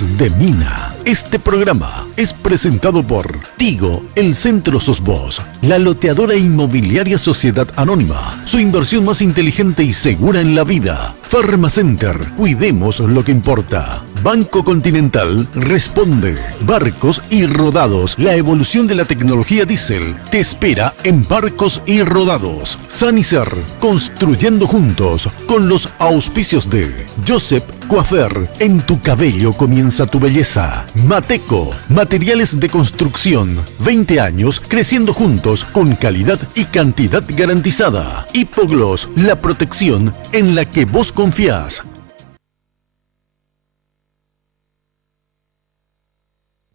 Lunes de Mina. Este programa es presentado por Tigo, el Centro Sos Vos, la loteadora inmobiliaria Sociedad Anónima, su inversión más inteligente y segura en la vida. Pharmacenter, cuidemos lo que importa. Banco Continental responde. Barcos y Rodados, la evolución de la tecnología diésel te espera en Barcos y Rodados. Sanicer, construyendo juntos con los auspicios de Joseph Coiffeur, en tu cabello comienza tu belleza. Mateco, materiales de construcción, 20 años creciendo juntos con calidad y cantidad garantizada. Hipogloss, la protección en la que vos confías.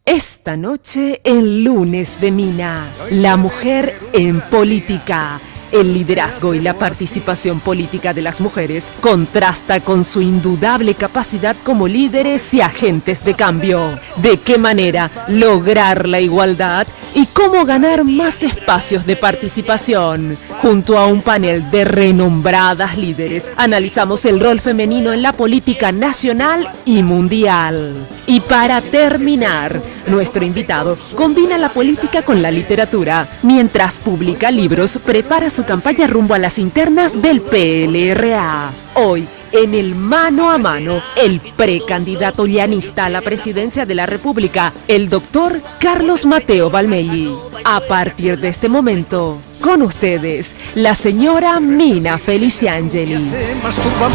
Esta noche en Lunes de Mina, la mujer en política. El liderazgo y la participación política de las mujeres contrasta con su indudable capacidad como líderes y agentes de cambio. ¿De qué manera lograr la igualdad y cómo ganar más espacios de participación? Junto a un panel de renombradas líderes, analizamos el rol femenino en la política nacional y mundial. Y para terminar, nuestro invitado combina la política con la literatura. Mientras publica libros, prepara su campaña rumbo a las internas del PLRA. Hoy, en el mano a mano, el precandidato llanista a la presidencia de la República, el doctor Carlos Mateo Valmelli. A partir de este momento, con ustedes, la señora Mina Feliciangeli.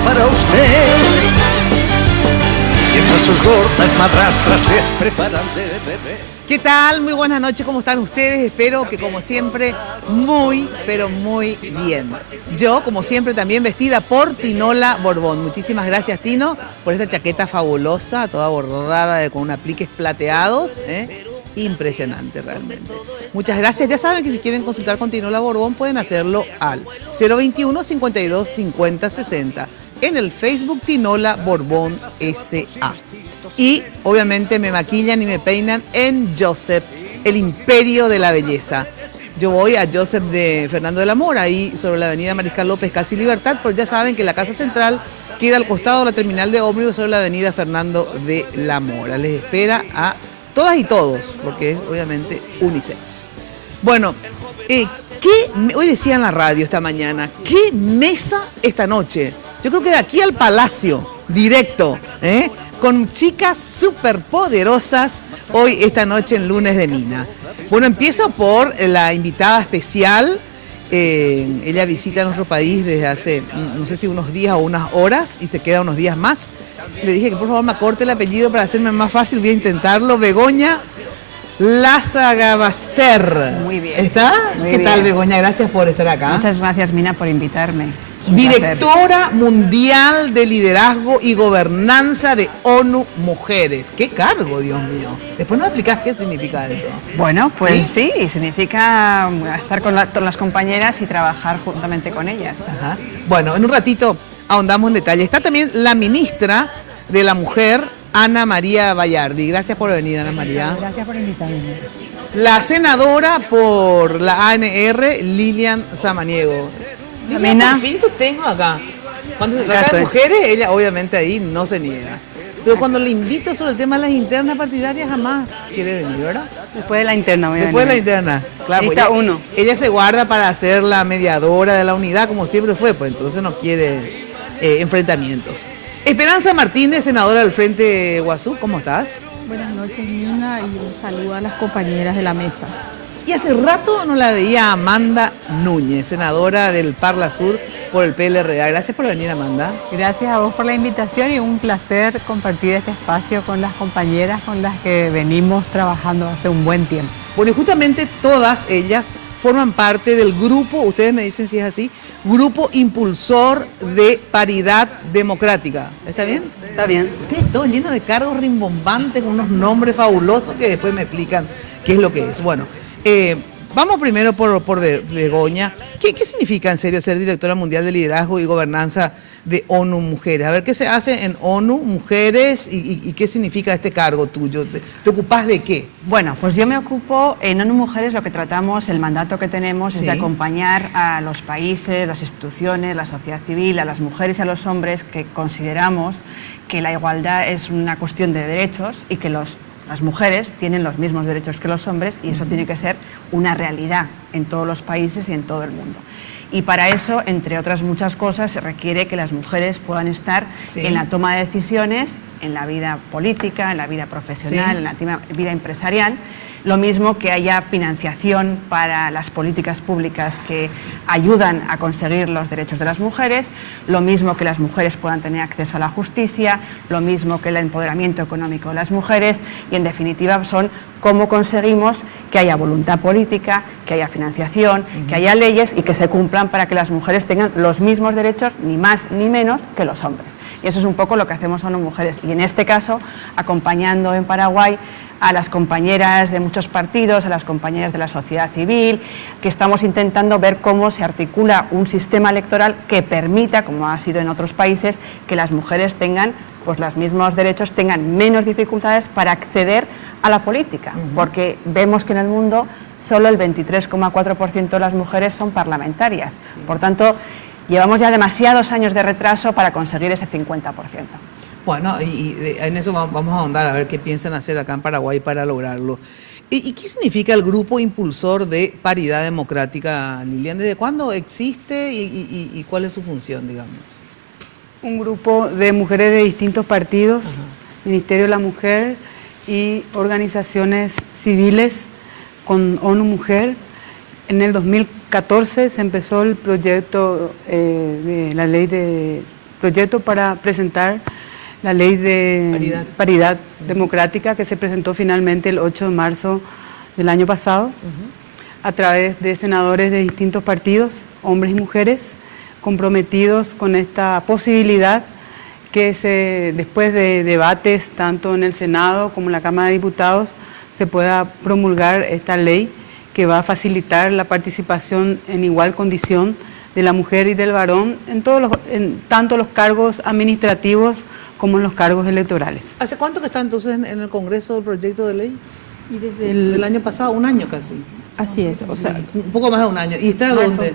Para usted, mientras sus gordas madrastras les preparan de beber. ¿Qué tal? Muy buenas noches, ¿cómo están ustedes? Espero que como siempre, muy, pero muy bien. Yo, como siempre, también vestida por Tinola Borbón. Muchísimas gracias, Tino, por esta chaqueta fabulosa, toda bordada con unos apliques plateados, impresionante realmente. Muchas gracias. Ya saben que si quieren consultar con Tinola Borbón pueden hacerlo al 021 52 50 60 en el Facebook Tinola Borbón S.A. Y obviamente me maquillan y me peinan en Joseph, el imperio de la belleza. Yo voy a Joseph de Fernando de la Mora, ahí sobre la avenida Mariscal López, casi Libertad, pero ya saben que la casa central queda al costado de la terminal de ómnibus sobre la avenida Fernando de la Mora. Les espera a todas y todos, porque es obviamente unisex. Bueno, hoy decía en la radio esta mañana, ¿qué mesa esta noche? Yo creo que de aquí al Palacio, directo, con chicas súper poderosas hoy, esta noche en Lunes de Mina. Bueno, empiezo por la invitada especial. Ella visita nuestro país desde hace, no sé si unos días o unas horas, y se queda unos días más. Le dije que por favor me acorte el apellido para hacerme más fácil, voy a intentarlo. Begoña Lazagabaster. Muy bien. ¿Está? Muy ¿Qué bien. tal, Begoña? Gracias por estar acá. Muchas gracias, Mina, por invitarme. Un Directora mundial de liderazgo y gobernanza de ONU Mujeres. ¿Qué cargo, Dios mío? Después nos explicás qué significa eso. placer. Bueno, pues sí, significa estar con las compañeras y trabajar juntamente con ellas. Ajá. Bueno, en un ratito ahondamos en detalle. Está también la ministra de la Mujer, Ana María Bayardi. Gracias por venir, Ana María. Gracias por invitarme. La senadora por la ANR, Lilian Samaniego. Lilian, Mina. por fin te tengo acá. Cuando se trata de estoy. mujeres, ella obviamente ahí no se niega. Pero cuando le invito sobre el tema de las internas partidarias, jamás quiere venir, ¿verdad? Después de la interna, voy a Después de la venir. interna. Claro, Lista pues uno. ella se guarda para ser la mediadora de la unidad, como siempre fue, pues entonces no quiere enfrentamientos. Esperanza Martínez, senadora del Frente Guazú, ¿cómo estás? Buenas noches, Mina, y un saludo a las compañeras de la mesa. Y hace rato no la veía Amanda Núñez, senadora del Parla Sur por el PLRA. Gracias por venir, Amanda. Gracias a vos por la invitación y un placer compartir este espacio con las compañeras con las que venimos trabajando hace un buen tiempo. Bueno, y justamente todas ellas forman parte del grupo, ustedes me dicen si es así, Grupo Impulsor de Paridad Democrática. ¿Está bien? Está bien. Ustedes todos llenos de cargos rimbombantes, con unos nombres fabulosos que después me explican qué es lo que es. Bueno, vamos primero por Begoña. ¿Qué significa en serio ser directora mundial de liderazgo y gobernanza de ONU Mujeres. A ver, ¿qué se hace en ONU Mujeres y qué significa este cargo tuyo? ¿Te ocupás de qué? Bueno, pues yo me ocupo, en ONU Mujeres lo que tratamos, el mandato que tenemos es Sí. de acompañar a los países, las instituciones, la sociedad civil, a las mujeres y a los hombres que consideramos que la igualdad es una cuestión de derechos y que las mujeres tienen los mismos derechos que los hombres y eso tiene que ser una realidad en todos los países y en todo el mundo. Y para eso, entre otras muchas cosas, se requiere que las mujeres puedan estar Sí. en la toma de decisiones, en la vida política, en la vida profesional, Sí. en la vida empresarial. Lo mismo que haya financiación para las políticas públicas que ayudan a conseguir los derechos de las mujeres, lo mismo que las mujeres puedan tener acceso a la justicia, lo mismo que el empoderamiento económico de las mujeres y, en definitiva, son cómo conseguimos que haya voluntad política, que haya financiación, que haya leyes y que se cumplan para que las mujeres tengan los mismos derechos, ni más ni menos, que los hombres. Y eso es un poco lo que hacemos ONU Mujeres. Y en este caso, acompañando en Paraguay a las compañeras de muchos partidos, a las compañeras de la sociedad civil, que estamos intentando ver cómo se articula un sistema electoral que permita, como ha sido en otros países, que las mujeres tengan pues, los mismos derechos, tengan menos dificultades para acceder a la política, porque vemos que en el mundo solo el 23,4% de las mujeres son parlamentarias. Sí. Por tanto, llevamos ya demasiados años de retraso para conseguir ese 50%. Bueno, y en eso vamos a ahondar a ver qué piensan hacer acá en Paraguay para lograrlo. ¿Y qué significa el Grupo Impulsor de Paridad Democrática, Lilian? ¿Desde cuándo existe y cuál es su función, digamos? Un grupo de mujeres de distintos partidos, Ajá. Ministerio de la Mujer y organizaciones civiles con ONU Mujer. En el 2014 se empezó el proyecto de la ley de proyecto para presentar la ley de paridad democrática, que se presentó finalmente el 8 de marzo del año pasado, a través de senadores de distintos partidos, hombres y mujeres, comprometidos con esta posibilidad que después de debates tanto en el Senado como en la Cámara de Diputados se pueda promulgar esta ley que va a facilitar la participación en igual condición de la mujer y del varón en tanto los cargos administrativos como en los cargos electorales. ¿Hace cuánto que está entonces en el Congreso el proyecto de ley? Y desde El año pasado, un año casi. Así es, o sea, Un poco más de un año. ¿Y está dónde?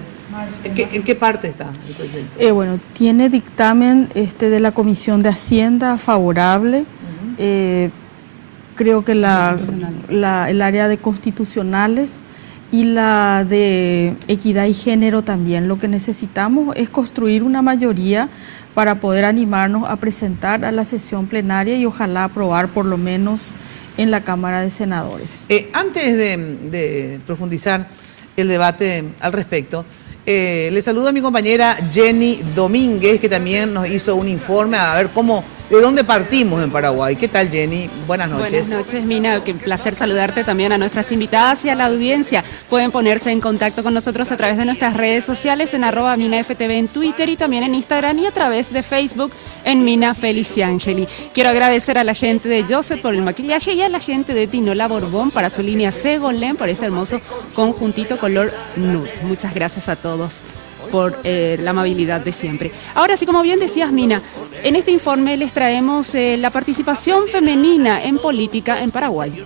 ¿En qué parte está el proyecto? bueno, tiene dictamen de la Comisión de Hacienda favorable. Creo que el área de constitucionales y la de equidad y género también. Lo que necesitamos es construir una mayoría para poder animarnos a presentar a la sesión plenaria y ojalá aprobar por lo menos en la Cámara de Senadores. Antes de profundizar el debate al respecto, le saludo a mi compañera Jenny Domínguez, que también nos hizo un informe a ver de dónde partimos en Paraguay. ¿Qué tal, Jenny? Buenas noches. Buenas noches, Mina. Qué placer saludarte también a nuestras invitadas y a la audiencia. Pueden ponerse en contacto con nosotros a través de nuestras redes sociales en @MinaFTV en Twitter y también en Instagram y a través de Facebook en Mina Feliciangeli. Quiero agradecer a la gente de Joseph por el maquillaje y a la gente de Tinola Borbón para su línea Segolén por este hermoso conjuntito color nude. Muchas gracias a todos por la amabilidad de siempre. Ahora sí, como bien decías, Mina, en este informe les traemos la participación femenina en política en Paraguay.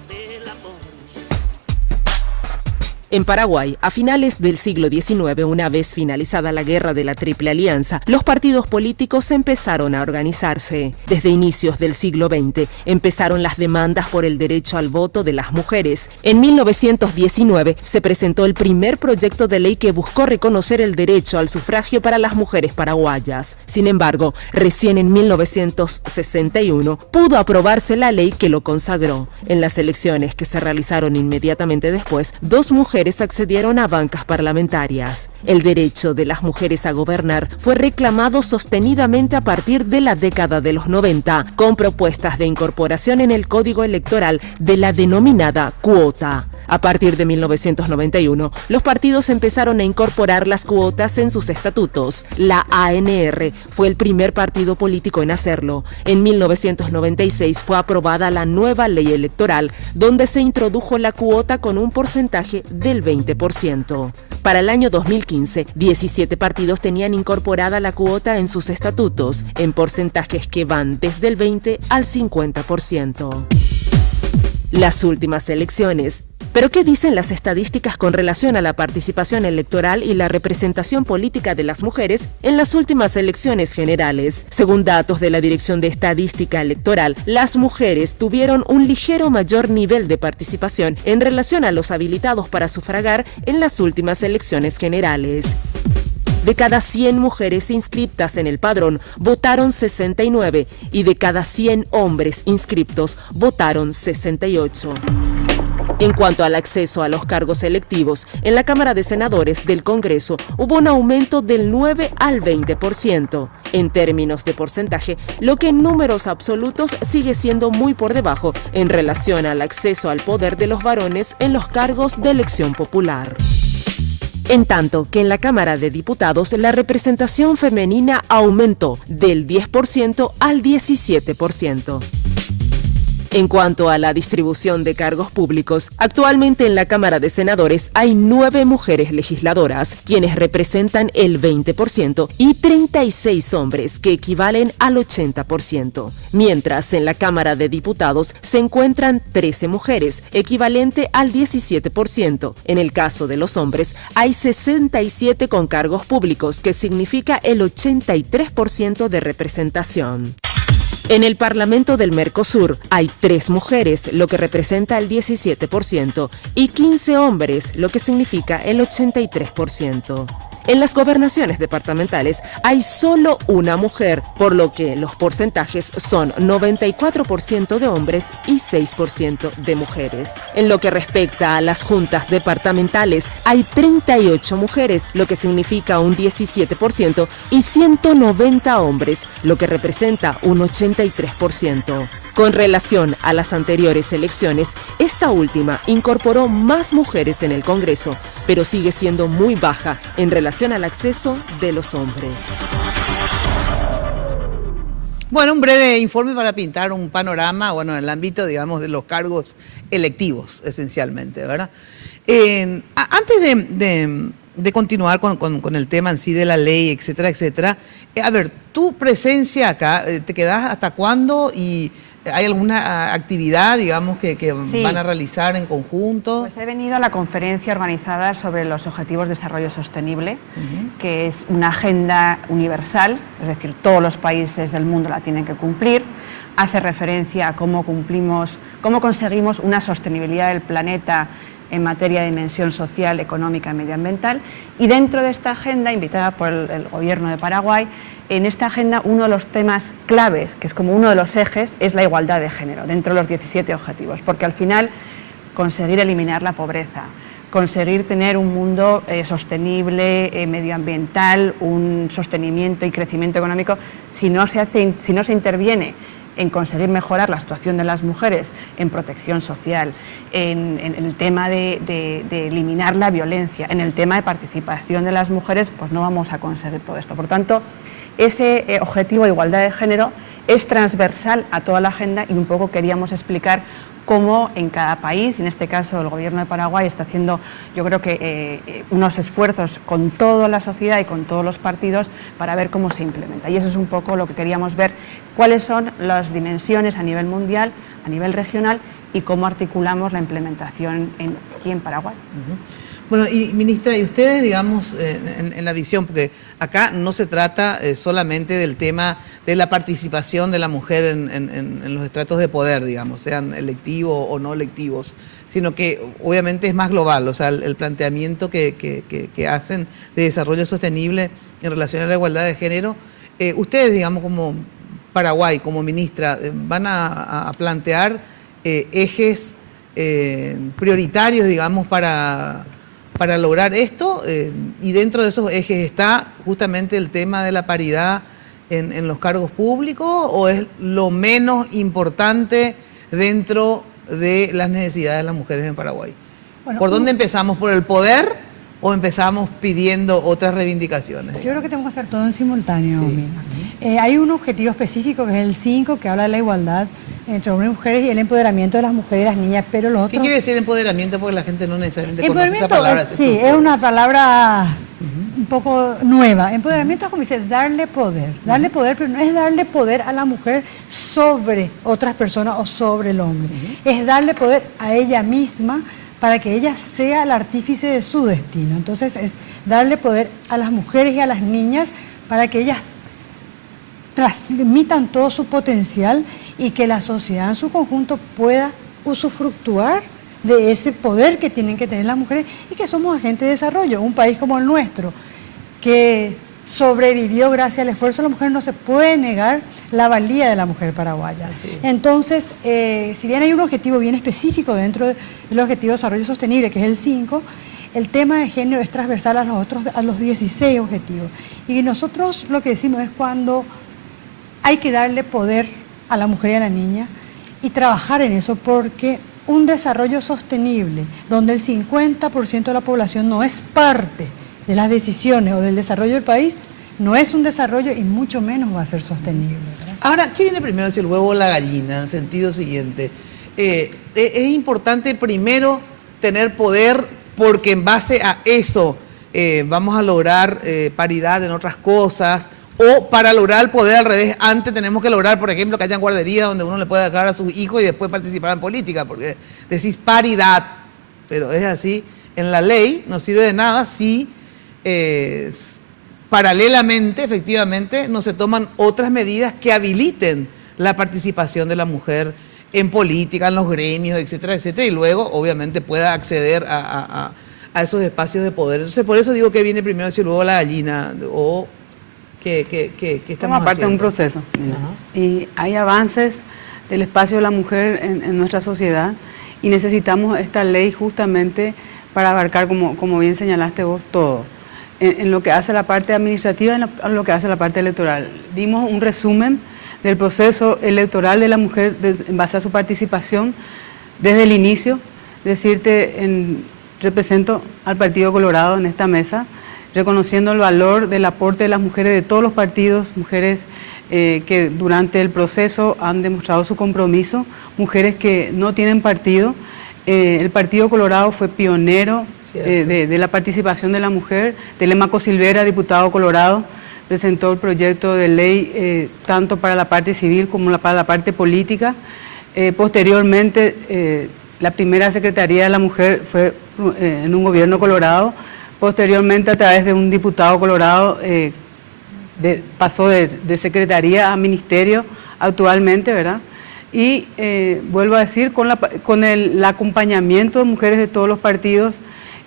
En Paraguay, a finales del siglo XIX, una vez finalizada la guerra de la Triple Alianza, los partidos políticos empezaron a organizarse. Desde inicios del siglo XX, empezaron las demandas por el derecho al voto de las mujeres. En 1919 se presentó el primer proyecto de ley que buscó reconocer el derecho al sufragio para las mujeres paraguayas. Sin embargo, recién en 1961 pudo aprobarse la ley que lo consagró. En las elecciones que se realizaron inmediatamente después, 2 mujeres accedieron a bancas parlamentarias. El derecho de las mujeres a gobernar fue reclamado sostenidamente a partir de la década de los 90, con propuestas de incorporación en el Código Electoral de la denominada cuota. A partir de 1991, los partidos empezaron a incorporar las cuotas en sus estatutos. La ANR fue el primer partido político en hacerlo. En 1996 fue aprobada la nueva ley electoral, donde se introdujo la cuota con un porcentaje del 20%. Para el año 2015, 17 partidos tenían incorporada la cuota en sus estatutos, en porcentajes que van desde el 20 al 50%. Las últimas elecciones. ¿Pero qué dicen las estadísticas con relación a la participación electoral y la representación política de las mujeres en las últimas elecciones generales? Según datos de la Dirección de Estadística Electoral, las mujeres tuvieron un ligero mayor nivel de participación en relación a los habilitados para sufragar en las últimas elecciones generales. De cada 100 mujeres inscriptas en el padrón, votaron 69 y de cada 100 hombres inscriptos, votaron 68. En cuanto al acceso a los cargos electivos, en la Cámara de Senadores del Congreso hubo un aumento del 9 al 20%. En términos de porcentaje, lo que en números absolutos sigue siendo muy por debajo en relación al acceso al poder de los varones en los cargos de elección popular. En tanto que en la Cámara de Diputados la representación femenina aumentó del 10% al 17%. En cuanto a la distribución de cargos públicos, actualmente en la Cámara de Senadores hay 9 mujeres legisladoras, quienes representan el 20%, y 36 hombres, que equivalen al 80%. Mientras en la Cámara de Diputados se encuentran 13 mujeres, equivalente al 17%. En el caso de los hombres, hay 67 con cargos públicos, que significa el 83% de representación. En el Parlamento del Mercosur hay 3 mujeres, lo que representa el 17%, y 15 hombres, lo que significa el 83%. En las gobernaciones departamentales hay solo una mujer, por lo que los porcentajes son 94% de hombres y 6% de mujeres. En lo que respecta a las juntas departamentales, hay 38 mujeres, lo que significa un 17%, y 190 hombres, lo que representa un 83%. Con relación a las anteriores elecciones, esta última incorporó más mujeres en el Congreso, pero sigue siendo muy baja en relación al acceso de los hombres. Bueno, un breve informe para pintar un panorama, bueno, en el ámbito, digamos, de los cargos electivos, esencialmente, ¿verdad? Antes de continuar con el tema en sí de la ley, etcétera, etcétera, a ver, tu presencia acá, ¿te quedás hasta cuándo? Y ¿hay alguna actividad, digamos, que Sí. van a realizar en conjunto? Pues he venido a la conferencia organizada sobre los Objetivos de Desarrollo Sostenible, que es una agenda universal, es decir, todos los países del mundo la tienen que cumplir. Hace referencia a cómo conseguimos una sostenibilidad del planeta en materia de dimensión social, económica y medioambiental. Y dentro de esta agenda, invitada por el Gobierno de Paraguay, en esta agenda uno de los temas claves, que es como uno de los ejes, es la igualdad de género, dentro de los 17 objetivos, porque al final conseguir eliminar la pobreza, conseguir tener un mundo sostenible, medioambiental, un sostenimiento y crecimiento económico, si no se interviene en conseguir mejorar la situación de las mujeres, en protección social, en el tema de eliminar la violencia, en el tema de participación de las mujeres, pues no vamos a conseguir todo esto. Por tanto, ese objetivo de igualdad de género es transversal a toda la agenda y un poco queríamos explicar cómo en cada país, en este caso el Gobierno de Paraguay está haciendo, yo creo que unos esfuerzos con toda la sociedad y con todos los partidos para ver cómo se implementa. Y eso es un poco lo que queríamos ver, cuáles son las dimensiones a nivel mundial, a nivel regional y cómo articulamos la implementación aquí en Paraguay. Bueno, y ministra, y ustedes, digamos, en la visión, porque acá no se trata solamente del tema de la participación de la mujer en los estratos de poder, digamos, sean electivos o no electivos, sino que obviamente es más global, o sea, el planteamiento que hacen de desarrollo sostenible en relación a la igualdad de género. Ustedes, digamos, como Paraguay, como ministra, van a plantear ejes prioritarios, digamos, para lograr esto, y dentro de esos ejes está justamente el tema de la paridad en los cargos públicos, o es lo menos importante dentro de las necesidades de las mujeres en Paraguay. Bueno, ¿Por dónde empezamos? ¿Por el poder o empezamos pidiendo otras reivindicaciones? Yo creo que tenemos que hacer todo en simultáneo, Sí. Mina. Hay un objetivo específico que es el 5, que habla de la igualdad entre hombres y mujeres y el empoderamiento de las mujeres y las niñas, pero los ¿Qué otros... quiere decir empoderamiento? Porque la gente no necesariamente conoce esa Empoderamiento palabra. sí, es una palabra un poco nueva. Empoderamiento es como dice, darle poder, pero no es darle poder a la mujer sobre otras personas o sobre el hombre. Es darle poder a ella misma para que ella sea el artífice de su destino. Entonces es darle poder a las mujeres y a las niñas para que ellas transmitan todo su potencial y que la sociedad en su conjunto pueda usufructuar de ese poder que tienen que tener las mujeres y que somos agentes de desarrollo. Un país como el nuestro, que sobrevivió gracias al esfuerzo de la mujer, no se puede negar la valía de la mujer paraguaya. Entonces, si bien hay un objetivo bien específico dentro del Objetivo de Desarrollo Sostenible, que es el 5, el tema de género es transversal a los 16 objetivos. Y nosotros lo que decimos es cuando hay que darle poder a la mujer y a la niña y trabajar en eso, porque un desarrollo sostenible donde el 50% de la población no es parte de las decisiones o del desarrollo del país, no es un desarrollo y mucho menos va a ser sostenible, ¿verdad? Ahora, ¿qué viene primero, si el huevo o la gallina? En el sentido siguiente, es importante primero tener poder porque en base a eso vamos a lograr paridad en otras cosas, o para lograr el poder al revés, antes tenemos que lograr, por ejemplo, que hayan guarderías donde uno le pueda dejar a sus hijos y después participar en política, porque decís paridad, pero es así, en la ley no sirve de nada si paralelamente, efectivamente, no se toman otras medidas que habiliten la participación de la mujer en política, en los gremios, etcétera, etcétera, y luego, obviamente, pueda acceder a esos espacios de poder. Entonces, por eso digo que viene primero si luego la gallina, o que estamos Forma parte de un haciendo. proceso. Y hay avances del espacio de la mujer en nuestra sociedad y necesitamos esta ley justamente para abarcar, como bien señalaste vos, todo. En lo que hace la parte administrativa y en lo que hace la parte electoral. Dimos un resumen del proceso electoral de la mujer en base a su participación desde el inicio. Decirte, represento al Partido Colorado en esta mesa, reconociendo el valor del aporte de las mujeres de todos los partidos, mujeres que durante el proceso han demostrado su compromiso, mujeres que no tienen partido. El Partido Colorado fue pionero de la participación de la mujer. Telemaco Silvera, diputado colorado, presentó el proyecto de ley tanto para la parte civil como para la parte política. Posteriormente, la primera Secretaría de la Mujer fue en un gobierno colorado. Posteriormente, a través de un diputado colorado, pasó de secretaría a ministerio actualmente, ¿verdad? Y vuelvo a decir, con el acompañamiento de mujeres de todos los partidos,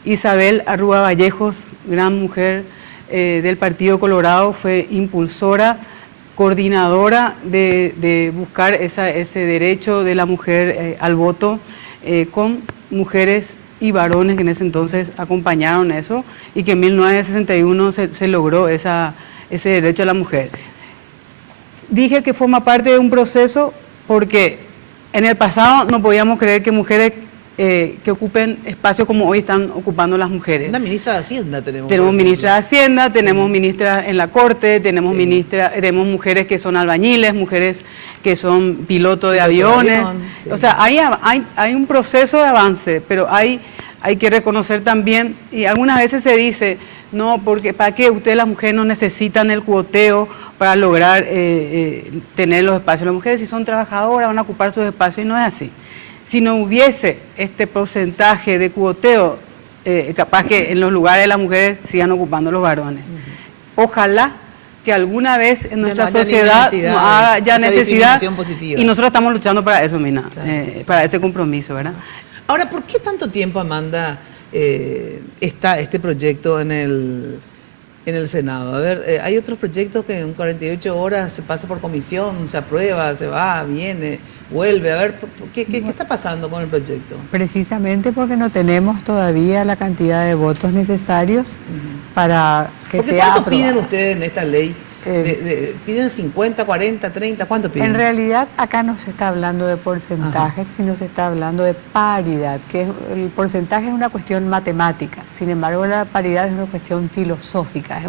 Isabel Arrua Vallejos, gran mujer del Partido Colorado, fue impulsora, coordinadora de buscar ese derecho de la mujer al voto, con mujeres y varones que en ese entonces acompañaron eso, y que en 1961 se logró ese derecho a la mujer. Dije que forma parte de un proceso porque en el pasado no podíamos creer que mujeres que ocupen espacios como hoy están ocupando las mujeres. Una ministra de Hacienda tenemos. Tenemos ministra de Hacienda, tenemos ministras en la Corte, tenemos tenemos mujeres que son albañiles, mujeres que son pilotos de aviones. O sea, hay un proceso de avance, pero hay que reconocer también, y algunas veces se dice, no, porque ¿para qué? Ustedes las mujeres no necesitan el cuoteo para lograr tener los espacios. Las mujeres, si son trabajadoras, van a ocupar sus espacios, y no es así. Si no hubiese este porcentaje de cuoteo, capaz que en los lugares de las mujeres sigan ocupando los varones. Ojalá que alguna vez en nuestra sociedad no haya necesidad, y nosotros estamos luchando para eso, Mina, para ese compromiso, ¿verdad? Ahora, ¿por qué tanto tiempo, Amanda, está este proyecto en el Senado? A ver, hay otros proyectos que en 48 horas se pasa por comisión, se aprueba, se va, viene, vuelve. A ver, ¿qué está pasando con el proyecto? Precisamente porque no tenemos todavía la cantidad de votos necesarios para que sea ¿Cuánto aprobado. piden ustedes en esta ley ¿Piden 50, 40, 30? ¿Cuánto piden? En realidad acá no se está hablando de porcentajes, sino se está hablando de paridad, que el porcentaje es una cuestión matemática, sin embargo la paridad es una cuestión filosófica,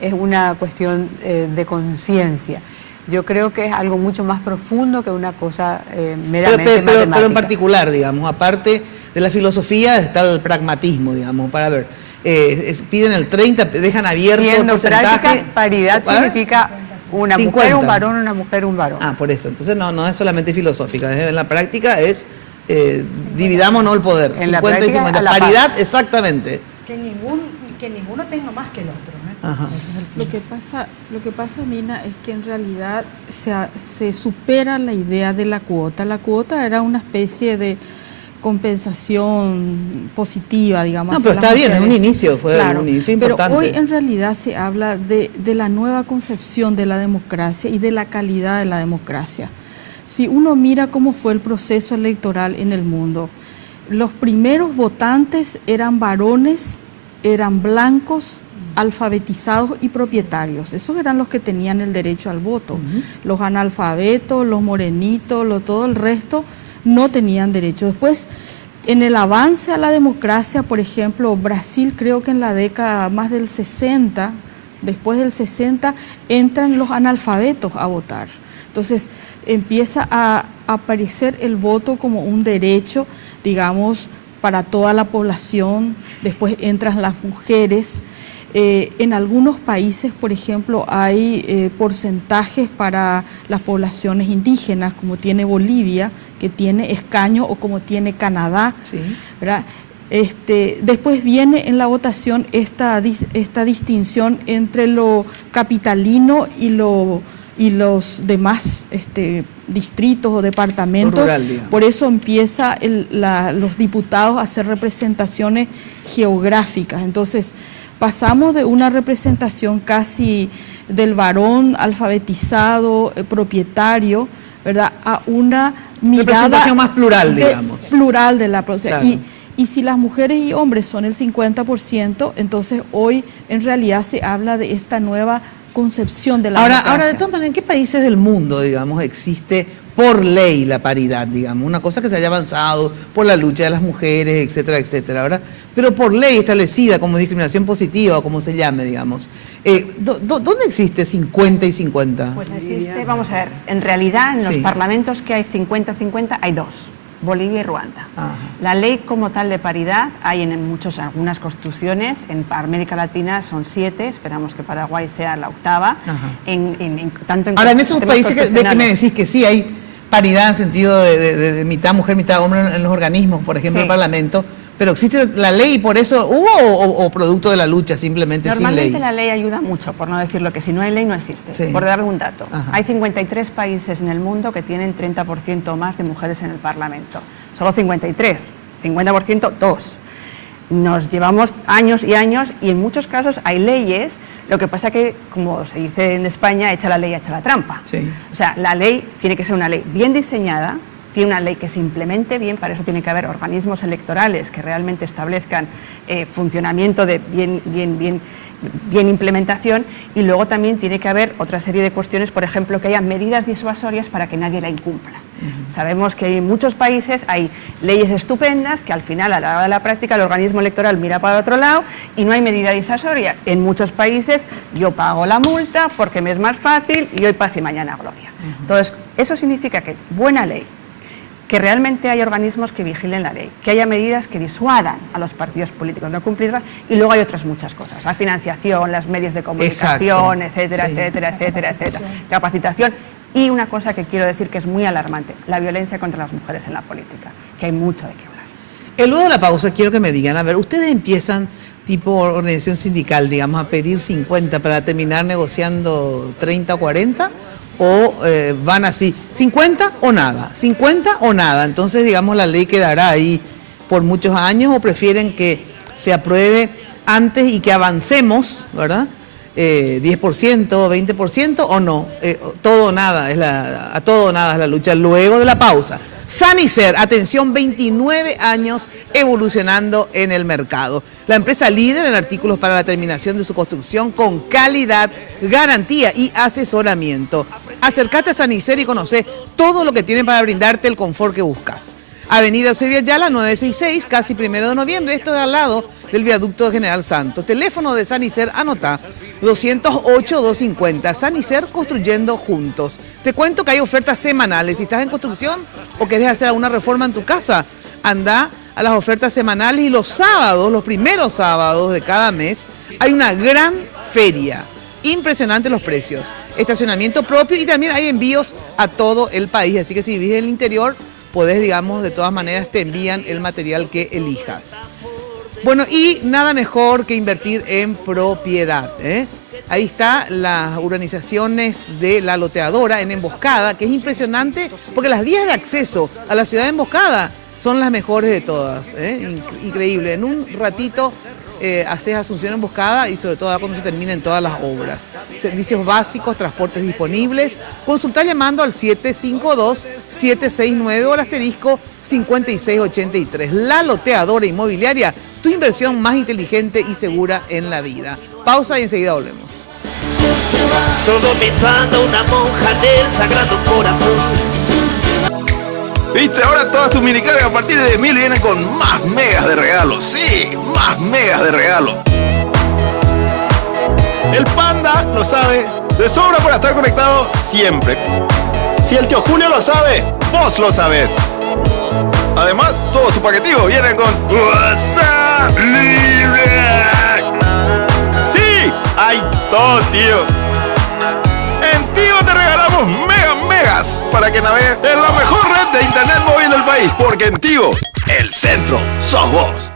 es una cuestión de conciencia. Yo creo que es algo mucho más profundo que una cosa meramente matemática. Pero en particular, digamos, aparte de la filosofía está el pragmatismo, digamos, para ver. Piden el 30, dejan abierto el porcentaje. Prácticas, paridad significa una 50. mujer, un varón, una mujer, un varón. Por eso. Entonces no es solamente filosófica. En la práctica es dividámonos el poder. En 50 la práctica, y 50. Paridad, exactamente. Que ninguno tenga más que el otro. Ajá. Lo que pasa, Mina, es que en realidad se supera la idea de la cuota. La cuota era una especie de compensación positiva, digamos. No, pero está bien, es un inicio, fue un inicio importante. Pero hoy en realidad se habla de la nueva concepción de la democracia y de la calidad de la democracia. Si uno mira cómo fue el proceso electoral en el mundo, los primeros votantes eran varones, eran blancos, alfabetizados y propietarios. Esos eran los que tenían el derecho al voto. Los analfabetos, los morenitos, todo el resto no tenían derecho. Después, en el avance a la democracia, por ejemplo, Brasil, creo que en la década más del 60, después del 60, entran los analfabetos a votar. Entonces, empieza a aparecer el voto como un derecho, digamos, para toda la población. Después entran las mujeres. En algunos países, por ejemplo, hay porcentajes para las poblaciones indígenas, como tiene Bolivia, que tiene escaño, o como tiene Canadá, sí, ¿verdad? Después viene en la votación esta distinción entre lo capitalino y los demás distritos o departamentos. Rural, por eso empieza los diputados a hacer representaciones geográficas. Entonces, pasamos de una representación casi del varón alfabetizado, propietario, ¿verdad?, a una mirada representación más plural, digamos. Plural de la proceso. Claro. Y si las mujeres y hombres son el 50%, entonces hoy en realidad se habla de esta nueva concepción de la democracia. Ahora, de todas maneras, ¿en qué países del mundo, digamos, existe por ley la paridad, digamos? Una cosa que se haya avanzado por la lucha de las mujeres, etcétera, etcétera, ¿verdad? Pero por ley establecida como discriminación positiva, o como se llame, digamos. ¿Dónde existe 50 y 50? Pues existe, vamos a ver, en realidad en los Sí. parlamentos que hay 50-50 hay dos, Bolivia y Ruanda. Ajá. La ley como tal de paridad hay en algunas constituciones, en América Latina son 7, esperamos que Paraguay sea la 8ª. Ajá. Ahora, en esos países de que me decís que sí hay paridad en sentido de mitad mujer, mitad hombre en los organismos, por ejemplo, Sí. el Parlamento, pero existe la ley y por eso hubo o producto de la lucha simplemente sin ley. Normalmente la ley ayuda mucho, por no decirlo, que si no hay ley no existe. Sí. Por dar un dato, Ajá. hay 53 países en el mundo que tienen 30% o más de mujeres en el Parlamento. Solo 53, 50% 2. Nos llevamos años y años y en muchos casos hay leyes, lo que pasa que, como se dice en España, echa la ley, echa la trampa. Sí. O sea, la ley tiene que ser una ley bien diseñada, tiene una ley que se implemente bien, para eso tiene que haber organismos electorales que realmente establezcan funcionamiento de bien implementación, y luego también tiene que haber otra serie de cuestiones, por ejemplo, que haya medidas disuasorias para que nadie la incumpla. Sabemos que en muchos países hay leyes estupendas que al final, a la hora de la práctica, el organismo electoral mira para otro lado y no hay medida disuasoria. En muchos países yo pago la multa porque me es más fácil y hoy paz y mañana gloria. Entonces, eso significa que buena ley, que realmente haya organismos que vigilen la ley, que haya medidas que disuadan a los partidos políticos de no cumplirla, y luego hay otras muchas cosas, la financiación, los medios de comunicación, Exacto. etcétera, Sí. etcétera, etcétera, etcétera, capacitación, y una cosa que quiero decir que es muy alarmante, la violencia contra las mujeres en la política, que hay mucho de qué hablar. Luego de la pausa quiero que me digan, a ver, ustedes empiezan tipo organización sindical, digamos, a pedir 50 para terminar negociando 30 o 40, o van así, 50 o nada, 50 o nada. Entonces, digamos, la ley quedará ahí por muchos años, o prefieren que se apruebe antes y que avancemos, ¿verdad? 10%, 20% o no. Todo o nada a todo o nada es la lucha. Luego de la pausa, Sanicer, atención, 29 años evolucionando en el mercado. La empresa líder en artículos para la terminación de su construcción con calidad, garantía y asesoramiento. Acércate a Sanicer y conoce todo lo que tienen para brindarte el confort que buscas. Avenida Eusebio Ayala, 966, casi 1 de noviembre. Esto es al lado del viaducto de General Santos. Teléfono de Sanicer, anota, 208-250. Sanicer, construyendo juntos. Te cuento que hay ofertas semanales. Si estás en construcción o querés hacer alguna reforma en tu casa, anda a las ofertas semanales y los sábados, los primeros sábados de cada mes, hay una gran feria. Impresionante los precios. Estacionamiento propio y también hay envíos a todo el país. Así que si vivís en el interior, podés, digamos, de todas maneras te envían el material que elijas. Bueno, y nada mejor que invertir en propiedad, ¿eh? Ahí está las urbanizaciones de La Loteadora en Emboscada, que es impresionante porque las vías de acceso a la ciudad de Emboscada son las mejores de todas, ¿eh? Increíble. En un ratito haces Asunción Emboscada y sobre todo cuando se terminen todas las obras. Servicios básicos, transportes disponibles. Consulta llamando al 752-769 o al asterisco 5683. La Loteadora Inmobiliaria, tu inversión más inteligente y segura en la vida. Pausa y enseguida volvemos. Solo pensando una monja del Sagrado Corazón. ¿Viste? Ahora todas tus minicargas a partir de 1000 vienen con más megas de regalo. Sí, más megas de regalo. El Panda lo sabe de sobra para estar conectado siempre. Si el tío Julio lo sabe, vos lo sabés. Además, todos tus paquetivos vienen con WhatsApp Libre. Sí, hay todo, tío. En Tigo te regalamos megas para que navegues en la mejor red de internet móvil del país. Porque en Tigo, el centro sos vos.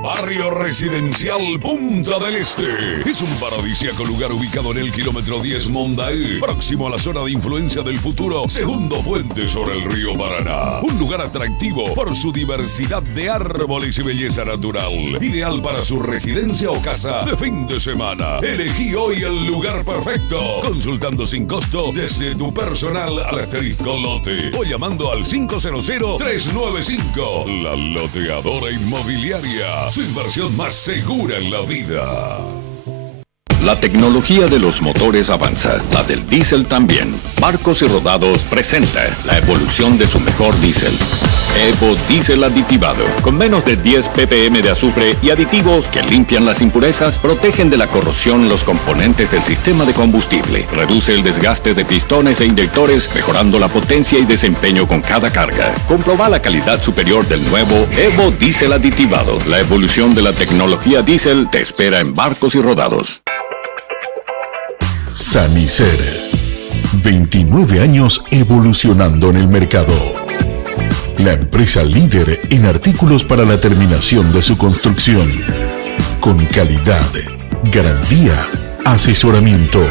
Barrio Residencial Punta del Este. Es un paradisíaco lugar ubicado en el kilómetro 10 Mondaí, próximo a la zona de influencia del futuro segundo puente sobre el río Paraná. Un lugar atractivo por su diversidad de árboles y belleza natural. Ideal para su residencia o casa de fin de semana. Elegí hoy el lugar perfecto, consultando sin costo desde tu personal al asterisco lote o llamando al 500-395. La Loteadora Inmobiliaria. Su inversión más segura en la vida. La tecnología de los motores avanza, la del diésel también. Barcos y Rodados presenta la evolución de su mejor diésel. Evo Diésel aditivado, con menos de 10 ppm de azufre y aditivos que limpian las impurezas, protegen de la corrosión los componentes del sistema de combustible, reduce el desgaste de pistones e inyectores, mejorando la potencia y desempeño con cada carga. Comproba la calidad superior del nuevo Evo Diésel aditivado. La evolución de la tecnología diésel te espera en Barcos y Rodados. Sanicer, 29 años evolucionando en el mercado. La empresa líder en artículos para la terminación de su construcción. Con calidad, garantía, asesoramiento.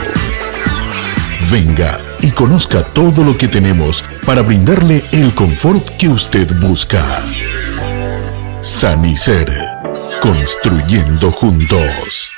Venga y conozca todo lo que tenemos para brindarle el confort que usted busca. Sanicer, construyendo juntos.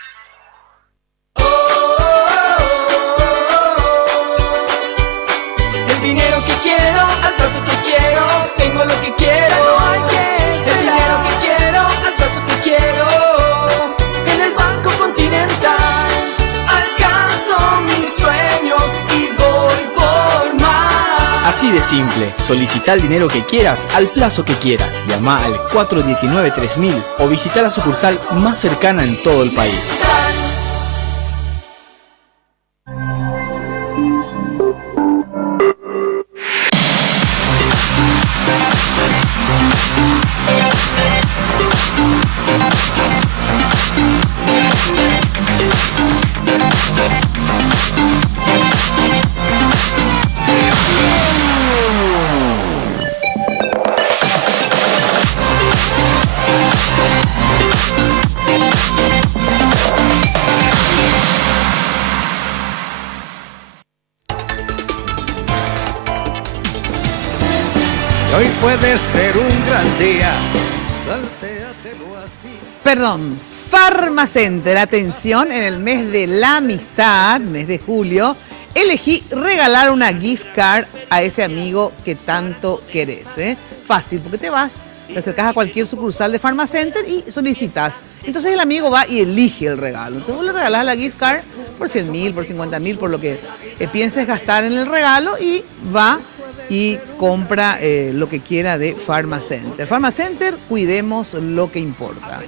Así de simple, solicita el dinero que quieras al plazo que quieras. Llama al 419-3000 o visita la sucursal más cercana en todo el país. Hoy puede ser un gran día. Perdón, Pharmacenter, atención, en el mes de la amistad, mes de julio, elegí regalar una gift card a ese amigo que tanto querés. Fácil, porque te acercás a cualquier sucursal de Pharmacenter y solicitas. Entonces el amigo va y elige el regalo. Entonces vos le regalás la gift card por 100.000, por 50.000, por lo que pienses gastar en el regalo, y va y compra lo que quiera de Pharmacenter. Pharmacenter, cuidemos lo que importa.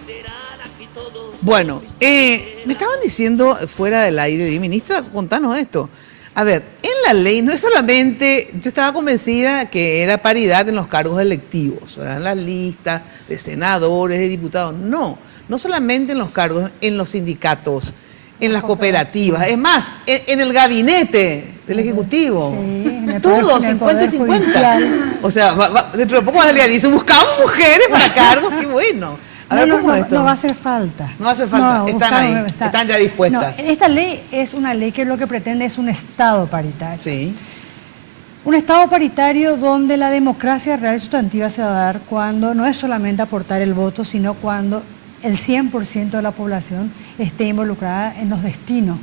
Bueno, me estaban diciendo fuera del aire, ministra, contanos esto. A ver, en la ley no es solamente, yo estaba convencida que era paridad en los cargos electivos, ¿verdad? En las listas de senadores, de diputados. No solamente en los cargos, en los sindicatos, en las cooperativas. Es más, en el gabinete del Ejecutivo. Sí, todo, 50 y 50. O sea, dentro de poco va a salir aviso, buscamos mujeres para cargos, qué bueno. No va a hacer falta. No va a hacer falta, están ahí, están ya dispuestas. No, esta ley es una ley que lo que pretende es un Estado paritario. Sí. Un Estado paritario donde la democracia real y sustantiva se va a dar cuando no es solamente aportar el voto, sino cuando el 100% de la población esté involucrada en los destinos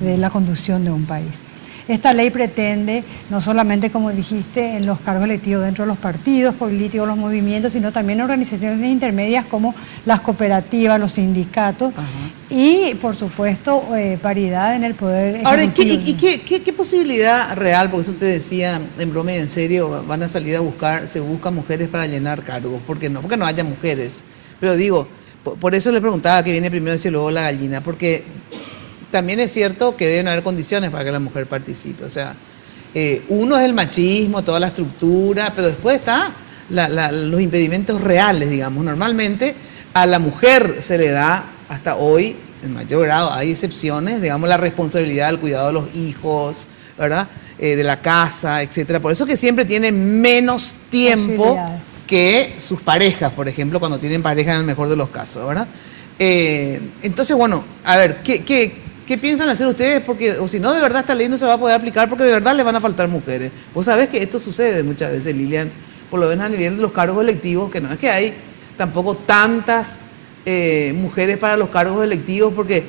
de la conducción de un país. Esta ley pretende, no solamente, como dijiste, en los cargos electivos dentro de los partidos políticos, los movimientos, sino también en organizaciones intermedias como las cooperativas, los sindicatos. Ajá. Y, por supuesto, paridad en el poder ejecutivo. Ahora, ¿qué posibilidad real, porque eso te decía en broma y en serio, van a salir a buscar, se buscan mujeres para llenar cargos? ¿Por qué no? Porque no haya mujeres. Pero digo, por eso le preguntaba que viene primero y luego la gallina, porque también es cierto que deben haber condiciones para que la mujer participe. O sea, uno es el machismo, toda la estructura, pero después está los impedimentos reales, digamos. Normalmente a la mujer se le da, hasta hoy, en mayor grado, hay excepciones, digamos, la responsabilidad del cuidado de los hijos, ¿verdad? De la casa, etcétera. Por eso que siempre tienen menos tiempo que sus parejas, por ejemplo, cuando tienen pareja en el mejor de los casos, ¿verdad? Entonces, bueno, a ver, ¿qué piensan hacer ustedes? Porque, o si no, de verdad esta ley no se va a poder aplicar porque de verdad le van a faltar mujeres. Vos sabés que esto sucede muchas veces, Lilian, por lo menos a nivel de los cargos electivos, que no es que hay tampoco tantas mujeres para los cargos electivos porque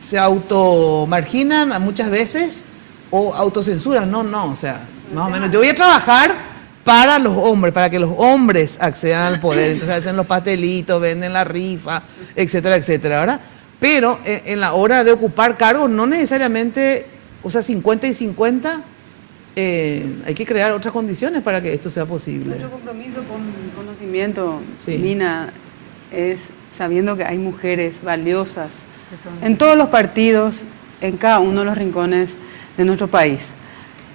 se automarginan muchas veces o autocensuran. No, o sea, más o menos. Yo voy a trabajar para los hombres, para que los hombres accedan al poder. Entonces hacen los pastelitos, venden la rifa, etcétera, etcétera, ¿verdad? Pero en la hora de ocupar cargos, no necesariamente, o sea, 50 y 50, hay que crear otras condiciones para que esto sea posible. Nuestro compromiso con conocimiento, Mina, es sabiendo que hay mujeres valiosas en todos los partidos, en cada uno de los rincones de nuestro país.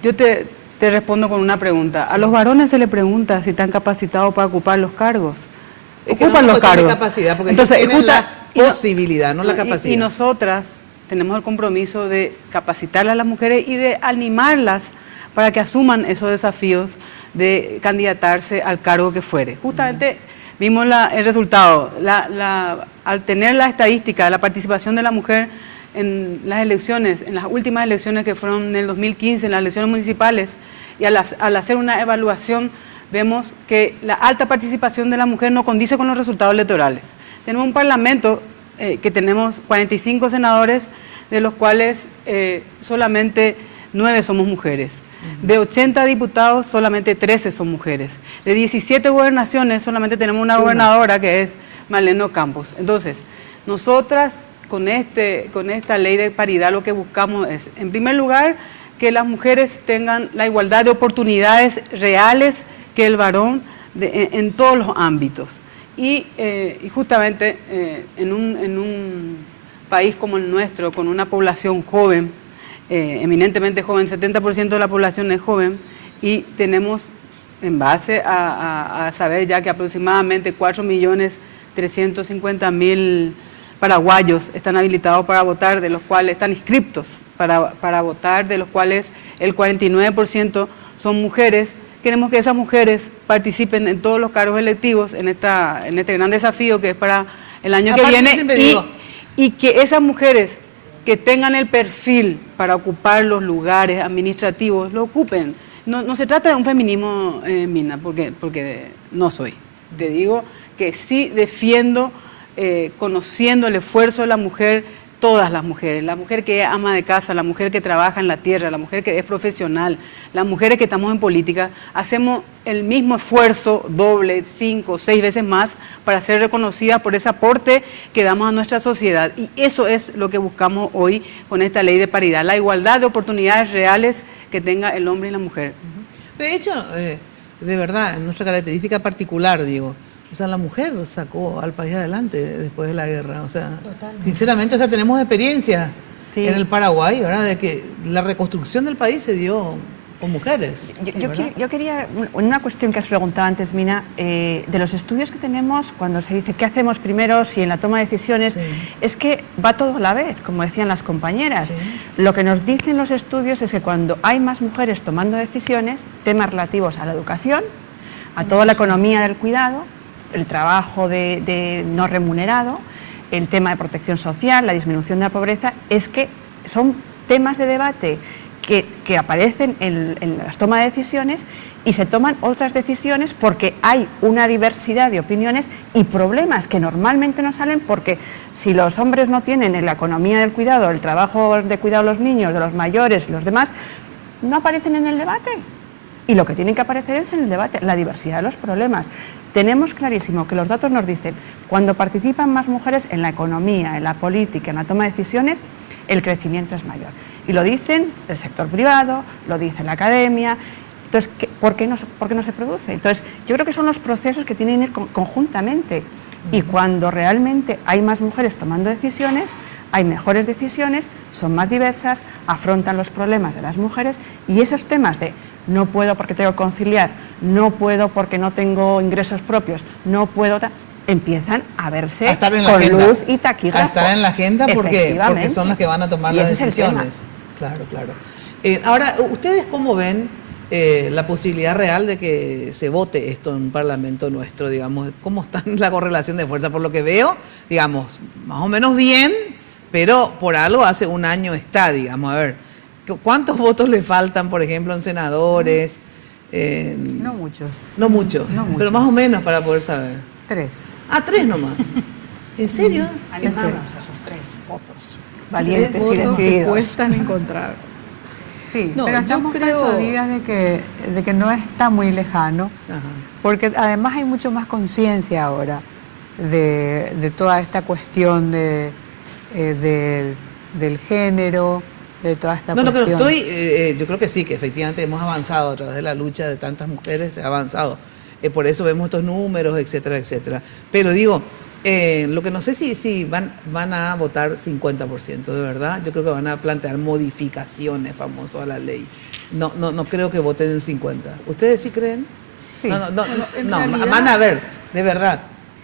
Yo te respondo con una pregunta. A los varones se les pregunta si están capacitados para ocupar los cargos. Ocupan los cargos. Capacidad, porque entonces tienen la posibilidad, no la capacidad. Y nosotras tenemos el compromiso de capacitar a las mujeres y de animarlas para que asuman esos desafíos de candidatarse al cargo que fuere. Justamente vimos el resultado. Al tener la estadística de la participación de la mujer en las elecciones, en las últimas elecciones que fueron en el 2015, en las elecciones municipales, y al hacer una evaluación, vemos que la alta participación de la mujer no condice con los resultados electorales. Tenemos un parlamento que tenemos 45 senadores, de los cuales solamente 9 somos mujeres. De 80 diputados, solamente 13 son mujeres. De 17 gobernaciones, solamente tenemos una gobernadora, que es Maleno Campos. Entonces, nosotras con esta ley de paridad lo que buscamos es, en primer lugar, que las mujeres tengan la igualdad de oportunidades reales que el varón en todos los ámbitos. Y justamente en un país como el nuestro, con una población joven, eminentemente joven, 70% de la población es joven, y tenemos, en base a saber ya que aproximadamente 4.350.000 paraguayos están habilitados para votar, de los cuales están inscriptos para votar, de los cuales el 49% son mujeres. Queremos que esas mujeres participen en todos los cargos electivos en este gran desafío que es para el año que viene, y que esas mujeres que tengan el perfil para ocupar los lugares administrativos lo ocupen. No se trata de un feminismo, Mina, porque no soy. Te digo que sí defiendo, conociendo el esfuerzo de la mujer, todas las mujeres, la mujer que es ama de casa, la mujer que trabaja en la tierra, la mujer que es profesional, las mujeres que estamos en política, hacemos el mismo esfuerzo, doble, 5, 6 veces más, para ser reconocidas por ese aporte que damos a nuestra sociedad. Y eso es lo que buscamos hoy con esta ley de paridad, la igualdad de oportunidades reales que tenga el hombre y la mujer. De hecho, de verdad, nuestra característica particular, digo, o sea, la mujer sacó al país adelante después de la guerra. O sea, sinceramente, o sea, tenemos experiencia en el Paraguay, ¿verdad? De que la reconstrucción del país se dio con mujeres. Yo quería, una cuestión que has preguntado antes, Mina, de los estudios que tenemos, cuando se dice qué hacemos primero, si en la toma de decisiones, es que va todo a la vez, como decían las compañeras. Lo que nos dicen los estudios es que cuando hay más mujeres tomando decisiones, temas relativos a la educación, a toda la economía del cuidado, el trabajo no remunerado, el tema de protección social, la disminución de la pobreza, es que son temas de debate que aparecen en las tomas de decisiones y se toman otras decisiones porque hay una diversidad de opiniones y problemas que normalmente no salen porque si los hombres no tienen la economía del cuidado, el trabajo de cuidado de los niños, de los mayores y los demás, no aparecen en el debate. Y lo que tienen que aparecer es en el debate, la diversidad de los problemas. Tenemos clarísimo que los datos nos dicen, cuando participan más mujeres en la economía, en la política, en la toma de decisiones, el crecimiento es mayor. Y lo dicen el sector privado, lo dice la academia. Entonces, ¿por qué no se produce? Entonces, yo creo que son los procesos que tienen que ir conjuntamente. Y cuando realmente hay más mujeres tomando decisiones, hay mejores decisiones, son más diversas, afrontan los problemas de las mujeres y esos temas de no puedo porque tengo que conciliar, no puedo porque no tengo ingresos propios, no puedo... empiezan a verse con luz y taquígrafos. A estar en la agenda porque son las que van a tomar las decisiones. Claro, claro. Ahora, ¿ustedes cómo ven la posibilidad real de que se vote esto en un parlamento nuestro, digamos? ¿Cómo está la correlación de fuerza? Por lo que veo, digamos, más o menos bien, pero por algo hace un año está, digamos. A ver, ¿cuántos votos le faltan, por ejemplo, en senadores? No muchos. No muchos, pero más o menos para poder saber. 3. Ah, 3 nomás. ¿En serio? Animamos a esos 3 votos. Valientes y decididos. Que cuestan encontrar. Sí, no, pero estamos persuadidas de que no está muy lejano, porque además hay mucho más conciencia ahora de toda esta cuestión del género, de toda esta cuestión. Yo creo que sí, que efectivamente hemos avanzado a través de la lucha de tantas mujeres, se ha avanzado. Por eso vemos estos números, etcétera, etcétera. Pero digo, lo que no sé si van a votar 50%, de verdad. Yo creo que van a plantear modificaciones, famoso, a la ley. No creo que voten el 50%. ¿Ustedes sí creen? Sí. No, van a ver, de verdad.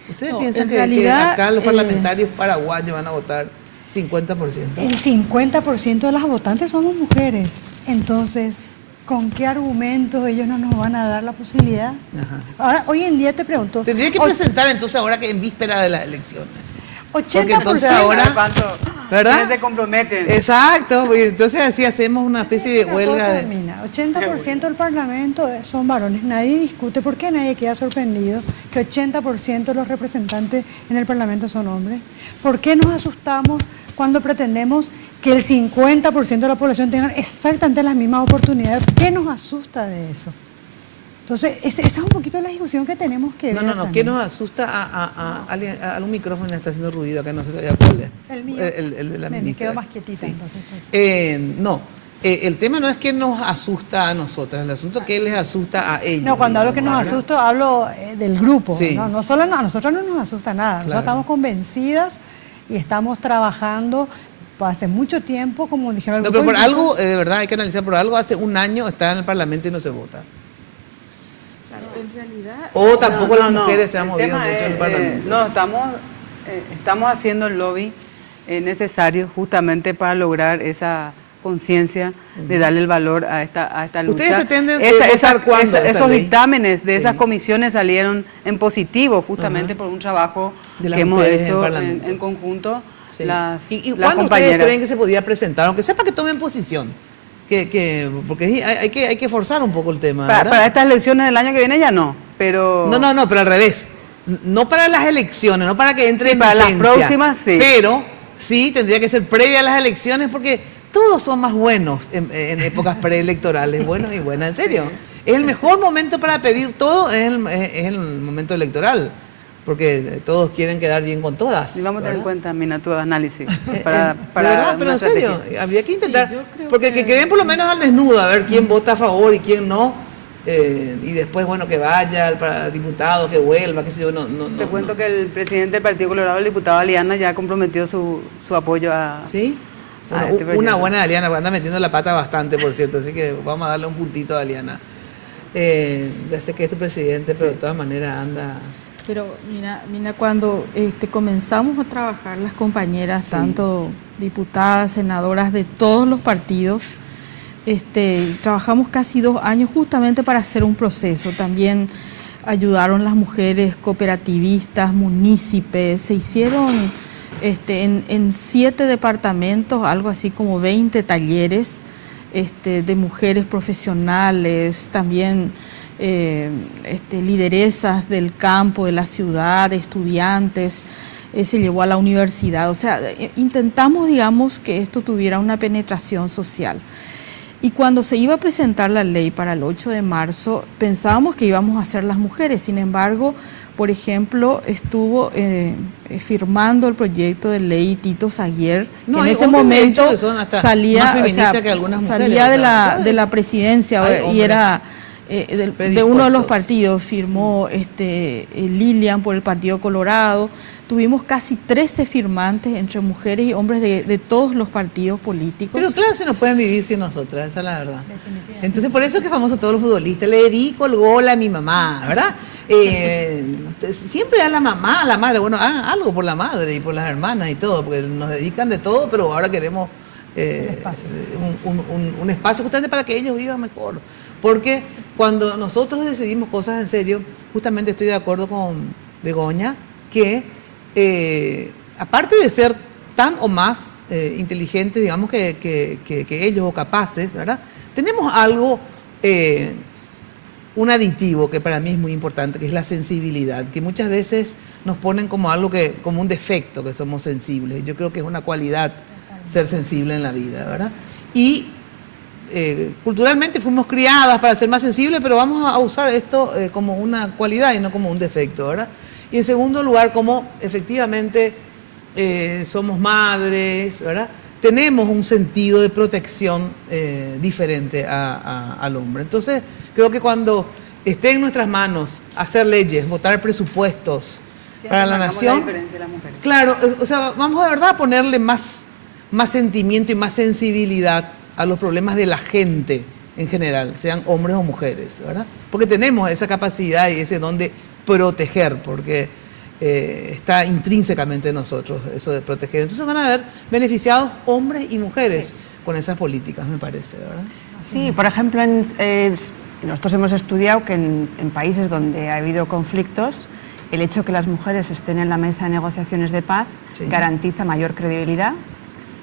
¿Ustedes piensan que acá los parlamentarios paraguayos van a votar 50%? El 50% de las votantes somos mujeres. Entonces, ¿con qué argumentos ellos no nos van a dar la posibilidad? Ahora, hoy en día te pregunto... Tendría que presentar entonces ahora que en víspera de las elecciones. 80%. Entonces ahora, ¿verdad? Se comprometen. Exacto, entonces así hacemos una especie de huelga. 80% del Parlamento son varones. Nadie discute. ¿Por qué nadie queda sorprendido que 80% de los representantes en el Parlamento son hombres? ¿Por qué nos asustamos cuando pretendemos que el 50% de la población tenga exactamente las mismas oportunidades? ¿Qué nos asusta de eso? Entonces, esa es un poquito la discusión que tenemos que ver. No, ¿qué nos asusta a un micrófono que está haciendo ruido acá? No sé cuál es. El mío. El de la Me quedo más quietita, sí. Entonces. El tema no es que nos asusta a nosotras, el asunto es que les asusta a ellos. No, cuando hablo que nos asusta, hablo del grupo. Sí. No solo a nosotros no nos asusta nada. Nosotros estamos convencidas y estamos trabajando hace mucho tiempo, como dijeron el grupo. Pero por algo, de verdad, hay que analizar, por algo hace un año está en el Parlamento y no se vota. En realidad, o tampoco las mujeres se han movido mucho en el Parlamento. No, estamos haciendo el lobby necesario justamente para lograr esa conciencia de darle el valor a esta lucha. ¿Ustedes pretenden votar cuándo esos dictámenes de esas comisiones salieron en positivo justamente por un trabajo que hemos hecho en conjunto las cuándo compañeras. ustedes creen que se podría presentar? Aunque sepa que tomen posición. Porque hay que forzar un poco el tema. Para estas elecciones del año que viene ya no, pero... No, pero al revés. No para las elecciones, no para que entre en para vigencia, las próximas sí. Pero sí tendría que ser previa a las elecciones porque todos son más buenos en épocas preelectorales, buenos y buenas, en serio. Es el mejor momento para pedir todo, es el momento electoral, porque todos quieren quedar bien con todas. Y vamos a tener en cuenta, Mina, tu análisis. De verdad, pero en serio, habría que intentar, porque que queden por lo menos al desnudo, a ver quién vota a favor y quién no, y después, bueno, que vaya para diputado, que vuelva, qué sé yo, Te cuento que el presidente del Partido Colorado, el diputado Aliana, ya comprometió su apoyo a... ¿Sí? Una buena Aliana, anda metiendo la pata bastante, por cierto, así que vamos a darle un puntito a Aliana. Ya sé que es tu presidente, pero de todas maneras anda... Pero mira, cuando comenzamos a trabajar las compañeras, tanto diputadas, senadoras de todos los partidos, trabajamos casi 2 años justamente para hacer un proceso. También ayudaron las mujeres cooperativistas, municipios, se hicieron en 7 departamentos, algo así como 20 talleres de mujeres profesionales, también lideresas del campo, de la ciudad, estudiantes, se llevó a la universidad. O sea, intentamos, digamos, que esto tuviera una penetración social. Y cuando se iba a presentar la ley para el 8 de marzo, pensábamos que íbamos a ser las mujeres. Sin embargo, por ejemplo, estuvo firmando el proyecto de ley Tito Saguier, que en ese momento salía de la presidencia y era de uno de los partidos, firmó Lilian por el Partido Colorado. Tuvimos casi 13 firmantes entre mujeres y hombres de todos los partidos políticos. Pero claro, se nos pueden vivir sin nosotras, esa es la verdad. Entonces, por eso es que famoso todos los futbolistas. Le dedico el gol a mi mamá, ¿verdad? Siempre a la mamá, a la madre. Bueno, hagan algo por la madre y por las hermanas y todo, porque nos dedican de todo, pero ahora queremos un espacio justamente para que ellos vivan mejor. Porque cuando nosotros decidimos cosas en serio, justamente estoy de acuerdo con Begoña, que aparte de ser tan o más inteligentes, digamos, que ellos o capaces, ¿verdad? Tenemos algo, un aditivo que para mí es muy importante, que es la sensibilidad, que muchas veces nos ponen como algo como un defecto, que somos sensibles. Yo creo que es una cualidad ser sensible en la vida, ¿verdad? Y culturalmente fuimos criadas para ser más sensibles, pero vamos a usar esto como una cualidad y no como un defecto, ¿verdad? Y en segundo lugar, como efectivamente somos madres, ¿verdad? Tenemos un sentido de protección diferente al hombre. Entonces, creo que cuando esté en nuestras manos hacer leyes, votar presupuestos para la nación, claro, o sea, vamos de verdad a ponerle más sentimiento y más sensibilidad a los problemas de la gente en general, sean hombres o mujeres, ¿verdad? Porque tenemos esa capacidad y ese don de proteger, porque está intrínsecamente en nosotros eso de proteger. Entonces van a ver beneficiados hombres y mujeres con esas políticas, me parece, ¿verdad? Sí, por ejemplo, nosotros hemos estudiado que en países donde ha habido conflictos, el hecho de que las mujeres estén en la mesa de negociaciones de paz garantiza mayor credibilidad,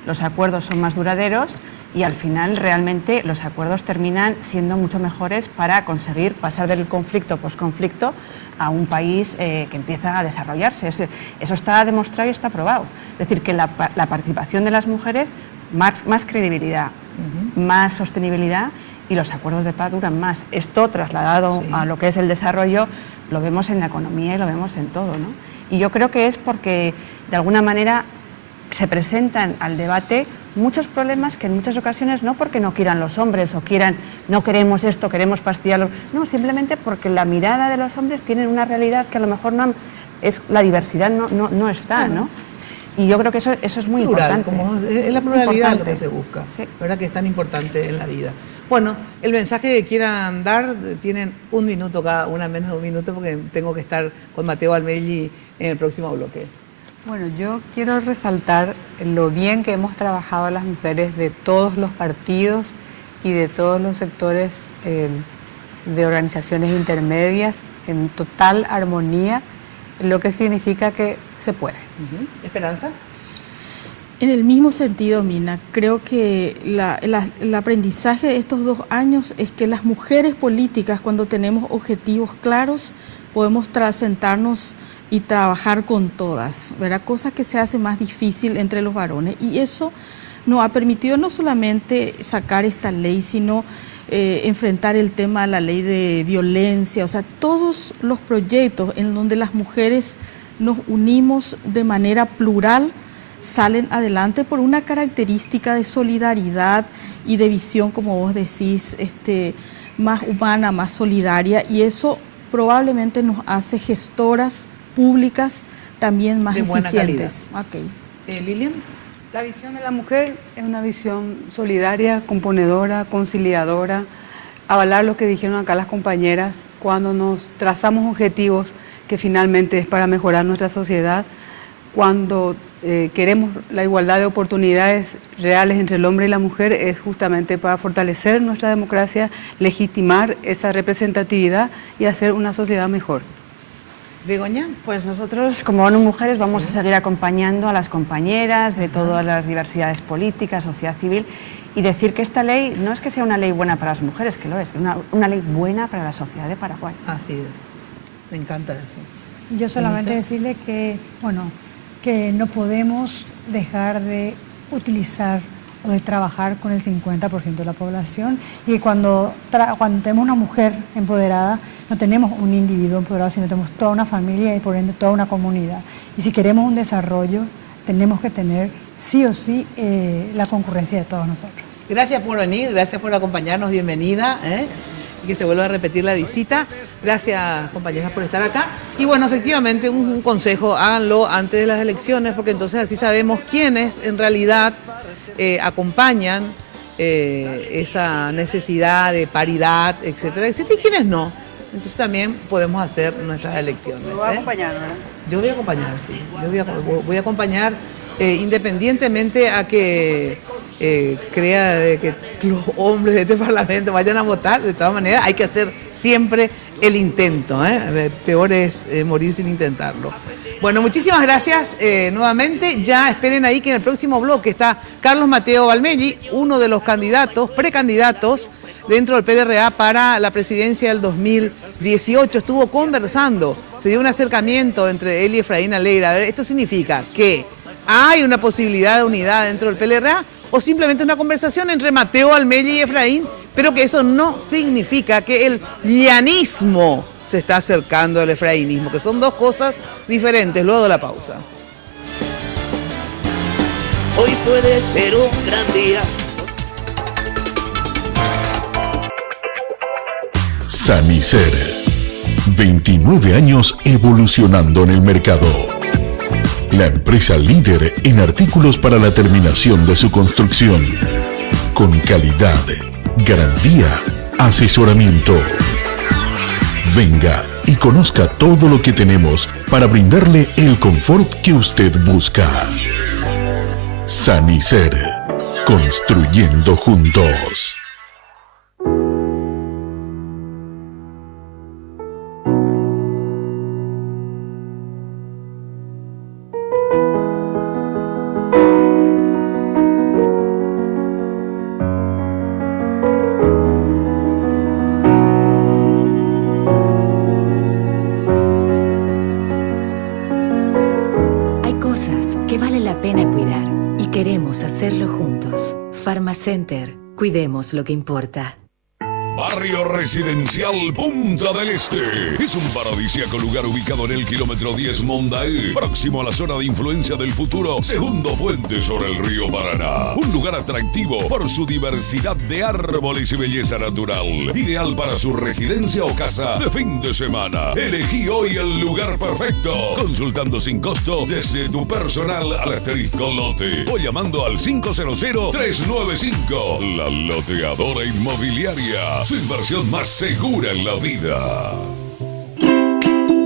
los acuerdos son más duraderos y al final realmente los acuerdos terminan siendo mucho mejores para conseguir pasar del conflicto posconflicto a un país que empieza a desarrollarse. Eso está demostrado y está probado. Es decir, que la participación de las mujeres, más credibilidad, más sostenibilidad y los acuerdos de paz duran más. Esto trasladado a lo que es el desarrollo lo vemos en la economía y lo vemos en todo, ¿no? Y yo creo que es porque de alguna manera se presentan al debate muchos problemas que en muchas ocasiones no porque no quieran los hombres o quieran, no queremos esto, queremos fastidiarlo, no, simplemente porque la mirada de los hombres tiene una realidad que a lo mejor no es, la diversidad no está, ¿no? Y yo creo que eso es muy importante. Como es la pluralidad lo que se busca, ¿verdad? Que es tan importante en la vida. Bueno, el mensaje que quieran dar, tienen 1 minuto cada una, menos de 1 minuto, porque tengo que estar con Mateo Almelli en el próximo bloque. Bueno, yo quiero resaltar lo bien que hemos trabajado las mujeres de todos los partidos y de todos los sectores de organizaciones intermedias en total armonía, lo que significa que se puede. ¿Esperanza? En el mismo sentido, Mina, creo que el aprendizaje de estos 2 años es que las mujeres políticas, cuando tenemos objetivos claros, podemos sentarnos y trabajar con todas, ¿verdad? Cosa que se hace más difícil entre los varones. Y eso nos ha permitido no solamente sacar esta ley, sino enfrentar el tema de la ley de violencia, o sea, todos los proyectos en donde las mujeres nos unimos de manera plural salen adelante por una característica de solidaridad y de visión, como vos decís, más humana, más solidaria, y eso probablemente nos hace gestoras públicas también más eficientes. Okay. Lilian. La visión de la mujer es una visión solidaria, componedora, conciliadora, avalar lo que dijeron acá las compañeras, cuando nos trazamos objetivos que finalmente es para mejorar nuestra sociedad, cuando queremos la igualdad de oportunidades reales entre el hombre y la mujer, es justamente para fortalecer nuestra democracia, legitimar esa representatividad y hacer una sociedad mejor. Begoña. Pues nosotros como ONU Mujeres vamos a seguir acompañando a las compañeras de todas las diversidades políticas, sociedad civil, y decir que esta ley no es que sea una ley buena para las mujeres, que lo es una ley buena para la sociedad de Paraguay. Así es, me encanta eso. Yo solamente decirle que, bueno, que no podemos dejar de utilizar o de trabajar con el 50% de la población, y que cuando tenemos una mujer empoderada, no tenemos un individuo empoderado, sino tenemos toda una familia y por ende toda una comunidad. Y si queremos un desarrollo, tenemos que tener sí o sí la concurrencia de todos nosotros. Gracias por venir, gracias por acompañarnos, bienvenida, y que se vuelva a repetir la visita. Gracias, compañeras, por estar acá. Y bueno, efectivamente, un consejo, háganlo antes de las elecciones, porque entonces así sabemos quiénes en realidad acompañan esa necesidad de paridad, etcétera, etcétera, y quiénes no. Entonces también podemos hacer nuestras elecciones. ¿Lo va a acompañar, verdad? Yo voy a acompañar, sí. Yo voy a acompañar independientemente a que crea de que los hombres de este Parlamento vayan a votar. De todas maneras, hay que hacer siempre el intento. Peor es morir sin intentarlo. Bueno, muchísimas gracias nuevamente. Ya esperen ahí que en el próximo bloque está Carlos Mateo Valmelli, uno de los precandidatos dentro del PLRA para la presidencia del 2018. Estuvo conversando, se dio un acercamiento entre él y Efraín Aleira. A ver, ¿esto significa que hay una posibilidad de unidad dentro del PLRA o simplemente una conversación entre Mateo Valmelli y Efraín, pero que eso no significa que el llanismo se está acercando al efraínismo, que son dos cosas diferentes? Luego de la pausa. Hoy puede ser un gran día. Sanicer. 29 años evolucionando en el mercado. La empresa líder en artículos para la terminación de su construcción. Con calidad, garantía, asesoramiento. Venga y conozca todo lo que tenemos para brindarle el confort que usted busca. Sanicer. Construyendo juntos. Pharmacenter, cuidemos lo que importa. Barrio Residencial Punta del Este. Es un paradisíaco lugar ubicado en el kilómetro 10 Mondaé, próximo a la zona de influencia del futuro segundo puente sobre el río Paraná. Un lugar atractivo por su diversidad de árboles y belleza natural. Ideal para su residencia o casa de fin de semana. Elegí hoy el lugar perfecto, consultando sin costo desde tu personal al asterisco lote o llamando al 500-395. La Loteadora Inmobiliaria. Su inversión más segura en la vida.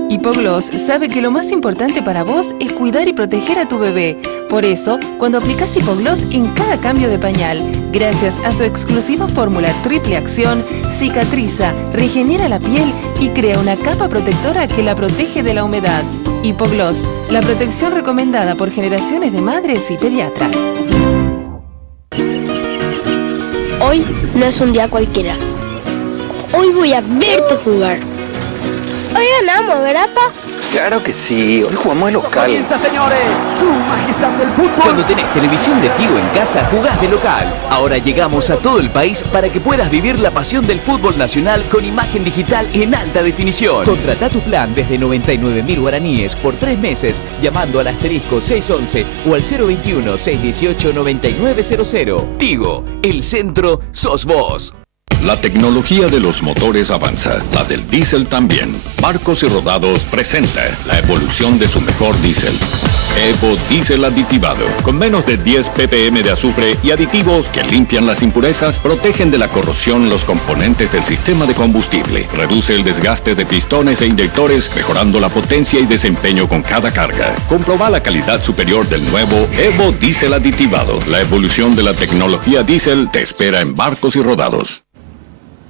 Hipogloss sabe que lo más importante para vos es cuidar y proteger a tu bebé. Por eso, cuando aplicas Hipogloss en cada cambio de pañal, gracias a su exclusiva fórmula triple acción, cicatriza, regenera la piel y crea una capa protectora que la protege de la humedad. Hipogloss, la protección recomendada por generaciones de madres y pediatras. Hoy no es un día cualquiera. Hoy voy a verte jugar. Hoy ganamos, ¿verdad, pa? Claro que sí, hoy jugamos de local. Comienza, señores, su majestad del fútbol. Cuando tenés televisión de Tigo en casa, jugás de local. Ahora llegamos a todo el país para que puedas vivir la pasión del fútbol nacional con imagen digital en alta definición. Contratá tu plan desde 99.000 guaraníes por 3 meses llamando al asterisco 611 o al 021-618-9900. Tigo, el centro sos vos. La tecnología de los motores avanza, la del diésel también. Barcos y Rodados presenta la evolución de su mejor diésel. Evo Diésel aditivado, con menos de 10 ppm de azufre y aditivos que limpian las impurezas, protegen de la corrosión los componentes del sistema de combustible, reduce el desgaste de pistones e inyectores, mejorando la potencia y desempeño con cada carga. Comproba la calidad superior del nuevo Evo Diésel aditivado. La evolución de la tecnología diésel te espera en Barcos y Rodados.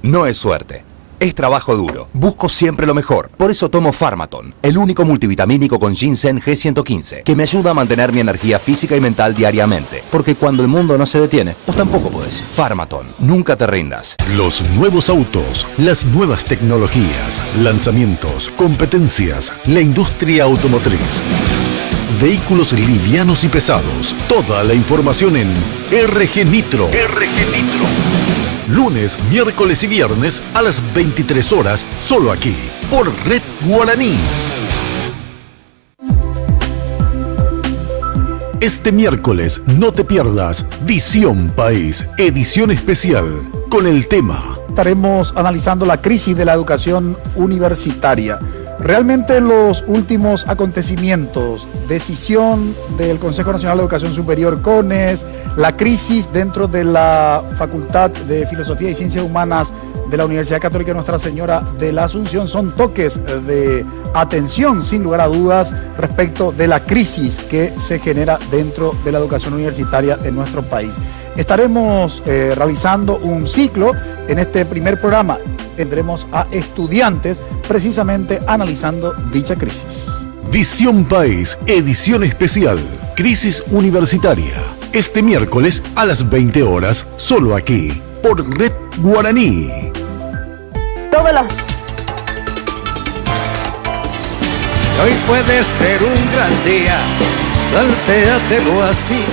No es suerte, es trabajo duro. Busco siempre lo mejor. Por eso tomo Pharmaton, el único multivitamínico con ginseng G115, que me ayuda a mantener mi energía física y mental diariamente. Porque cuando el mundo no se detiene, vos tampoco podés. Pharmaton, nunca te rindas. Los nuevos autos, las nuevas tecnologías, lanzamientos, competencias, la industria automotriz. Vehículos livianos y pesados. Toda la información en RG Nitro. Lunes, miércoles y viernes a las 23 horas, solo aquí, por Red Guaraní. Este miércoles no te pierdas Visión País, edición especial, con el tema. Estaremos analizando la crisis de la educación universitaria. Realmente los últimos acontecimientos, decisión del Consejo Nacional de Educación Superior CONES, la crisis dentro de la Facultad de Filosofía y Ciencias Humanas de la Universidad Católica Nuestra Señora de la Asunción son toques de atención, sin lugar a dudas, respecto de la crisis que se genera dentro de la educación universitaria en nuestro país. Estaremos realizando un ciclo en este primer programa. Tendremos a estudiantes precisamente analizando dicha crisis. Visión País, edición especial, crisis universitaria. Este miércoles a las 20 horas, solo aquí, por Red Guaraní. Hoy puede ser un gran día, plantéatelo así.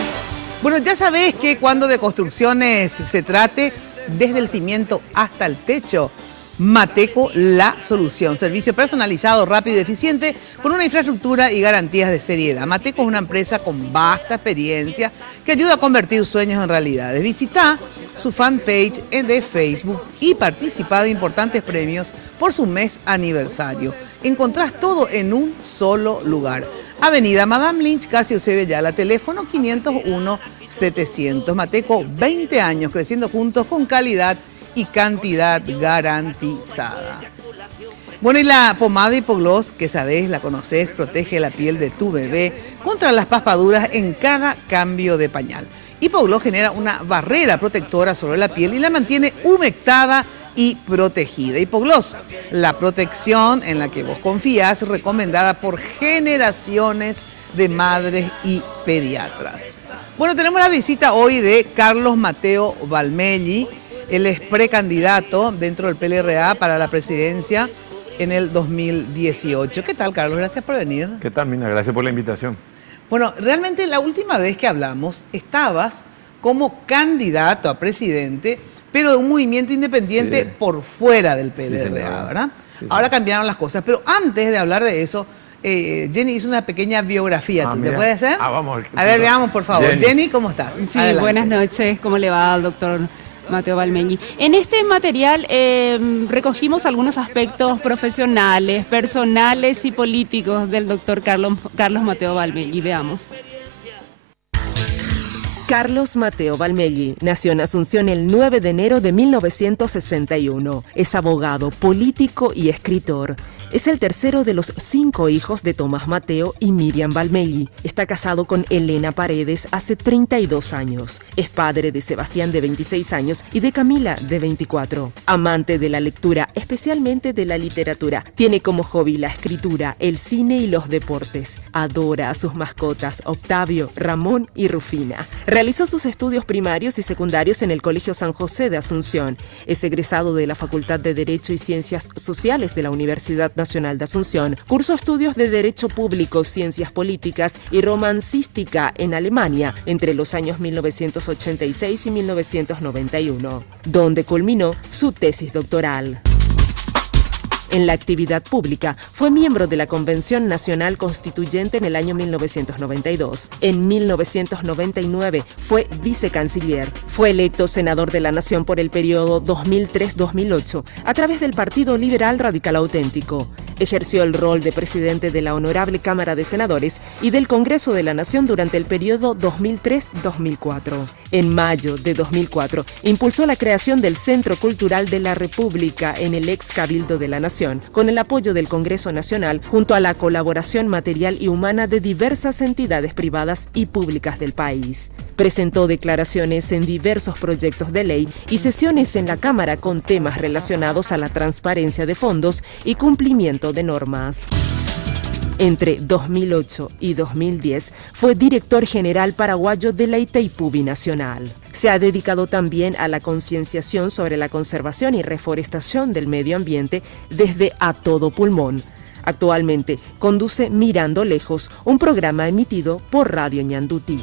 Bueno, ya sabés que cuando de construcciones se trate, desde el cimiento hasta el techo, Mateco, la solución. Servicio personalizado, rápido y eficiente, con una infraestructura y garantías de seriedad. Mateco es una empresa con vasta experiencia que ayuda a convertir sueños en realidades. Visita su fanpage de Facebook y participa de importantes premios por su mes aniversario. Encontrás todo en un solo lugar. Avenida Madame Lynch, casi Eusebio Yala, teléfono 501-700. Mateco, 20 años creciendo juntos con calidad y cantidad garantizada. Bueno, y la pomada Hipogloss, que sabés, la conocés, protege la piel de tu bebé contra las papaduras en cada cambio de pañal. Hipogloss genera una barrera protectora sobre la piel y la mantiene humectada y protegida. Hipogloss, la protección en la que vos confías, recomendada por generaciones de madres y pediatras. Bueno, tenemos la visita hoy de Carlos Mateo Valmelli. Él es precandidato dentro del PLRA para la presidencia en el 2018. ¿Qué tal, Carlos? Gracias por venir. ¿Qué tal, Mina? Gracias por la invitación. Bueno, realmente la última vez que hablamos estabas como candidato a presidente, pero de un movimiento independiente por fuera del PLRA, ¿verdad? Sí. Ahora cambiaron las cosas, pero antes de hablar de eso, Jenny hizo una pequeña biografía. ¿Te puede hacer? Vamos. A ver, veamos, por favor. Jenny, ¿cómo estás? Sí, adelante. Buenas noches. ¿Cómo le va al doctor Mateo Valmelli? En este material recogimos algunos aspectos profesionales, personales y políticos del doctor Carlos Mateo Valmelli. Veamos. Carlos Mateo Valmelli nació en Asunción el 9 de enero de 1961. Es abogado, político y escritor. Es el tercero de los 5 hijos de Tomás Mateo y Miriam Valmelli. Está casado con Elena Paredes hace 32 años. Es padre de Sebastián, de 26 años, y de Camila, de 24. Amante de la lectura, especialmente de la literatura. Tiene como hobby la escritura, el cine y los deportes. adora a sus mascotas Octavio, Ramón y Rufina. Realizó sus estudios primarios y secundarios en el Colegio San José de Asunción. Es egresado de la Facultad de Derecho y Ciencias Sociales de la Universidad Nacional de Asunción. Cursó estudios de Derecho Público, Ciencias Políticas y Romancística en Alemania entre los años 1986 y 1991, donde culminó su tesis doctoral. En la actividad pública, fue miembro de la Convención Nacional Constituyente en el año 1992. En 1999 fue vicecanciller. Fue electo senador de la Nación por el periodo 2003-2008 a través del Partido Liberal Radical Auténtico. Ejerció el rol de presidente de la Honorable Cámara de Senadores y del Congreso de la Nación durante el periodo 2003-2004. En mayo de 2004, impulsó la creación del Centro Cultural de la República en el ex Cabildo de la Nación, con el apoyo del Congreso Nacional, junto a la colaboración material y humana de diversas entidades privadas y públicas del país. Presentó declaraciones en diversos proyectos de ley y sesiones en la Cámara con temas relacionados a la transparencia de fondos y cumplimiento de normas. Entre 2008 y 2010 fue director general paraguayo de la Itaipú Binacional. Se ha dedicado también a la concienciación sobre la conservación y reforestación del medio ambiente desde A Todo Pulmón. Actualmente conduce Mirando Lejos, un programa emitido por Radio Ñandutí.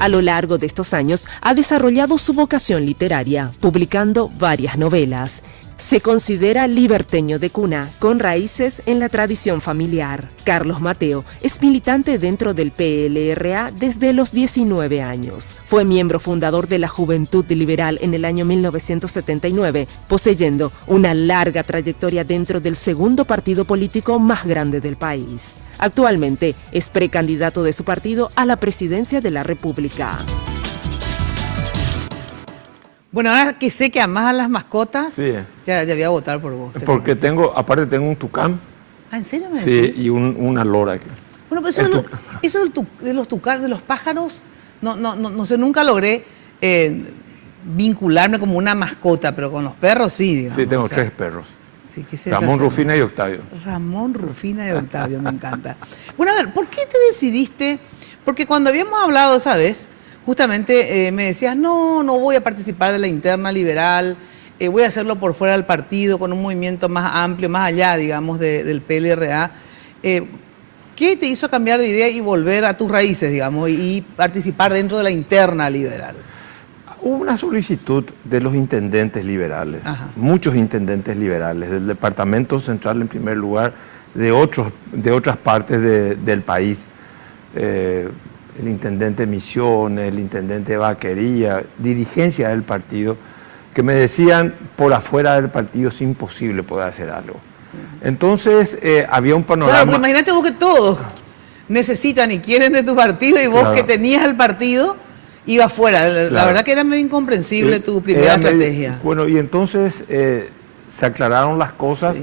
A lo largo de estos años ha desarrollado su vocación literaria, publicando varias novelas. Se considera liberteño de cuna, con raíces en la tradición familiar. Carlos Mateo es militante dentro del PLRA desde los 19 años. Fue miembro fundador de la Juventud Liberal en el año 1979, poseyendo una larga trayectoria dentro del segundo partido político más grande del país. Actualmente es precandidato de su partido a la presidencia de la República. Bueno, ahora que sé que amás a las mascotas, sí, ya voy a votar por vos. Porque aparte tengo un tucán. ¿Ah, en serio me Sí, decís? y una lora. Bueno, pero eso de los pájaros, no sé, nunca logré vincularme como una mascota, pero con los perros sí, digamos. Sí, tengo 3 perros. Sí, Ramón, Rufina y Octavio. Ramón, Rufina y Octavio, me encanta. Bueno, a ver, ¿por qué te decidiste? Porque cuando habíamos hablado esa vez, justamente me decías, no voy a participar de la interna liberal, voy a hacerlo por fuera del partido, con un movimiento más amplio, más allá, digamos, del PLRA. ¿Qué te hizo cambiar de idea y volver a tus raíces, digamos, y participar dentro de la interna liberal? Hubo una solicitud de los intendentes liberales, muchos intendentes liberales, del Departamento Central en primer lugar, de otras partes del país. El intendente Misiones, el intendente Vaquería, dirigencia del partido, que me decían, por afuera del partido es imposible poder hacer algo. Entonces, había un panorama... Claro, porque imagínate vos que todos necesitan y quieren de tu partido y vos claro, que tenías el partido, ibas fuera. La claro, verdad que era medio incomprensible tu primera estrategia. Bueno, y entonces se aclararon las cosas. Sí.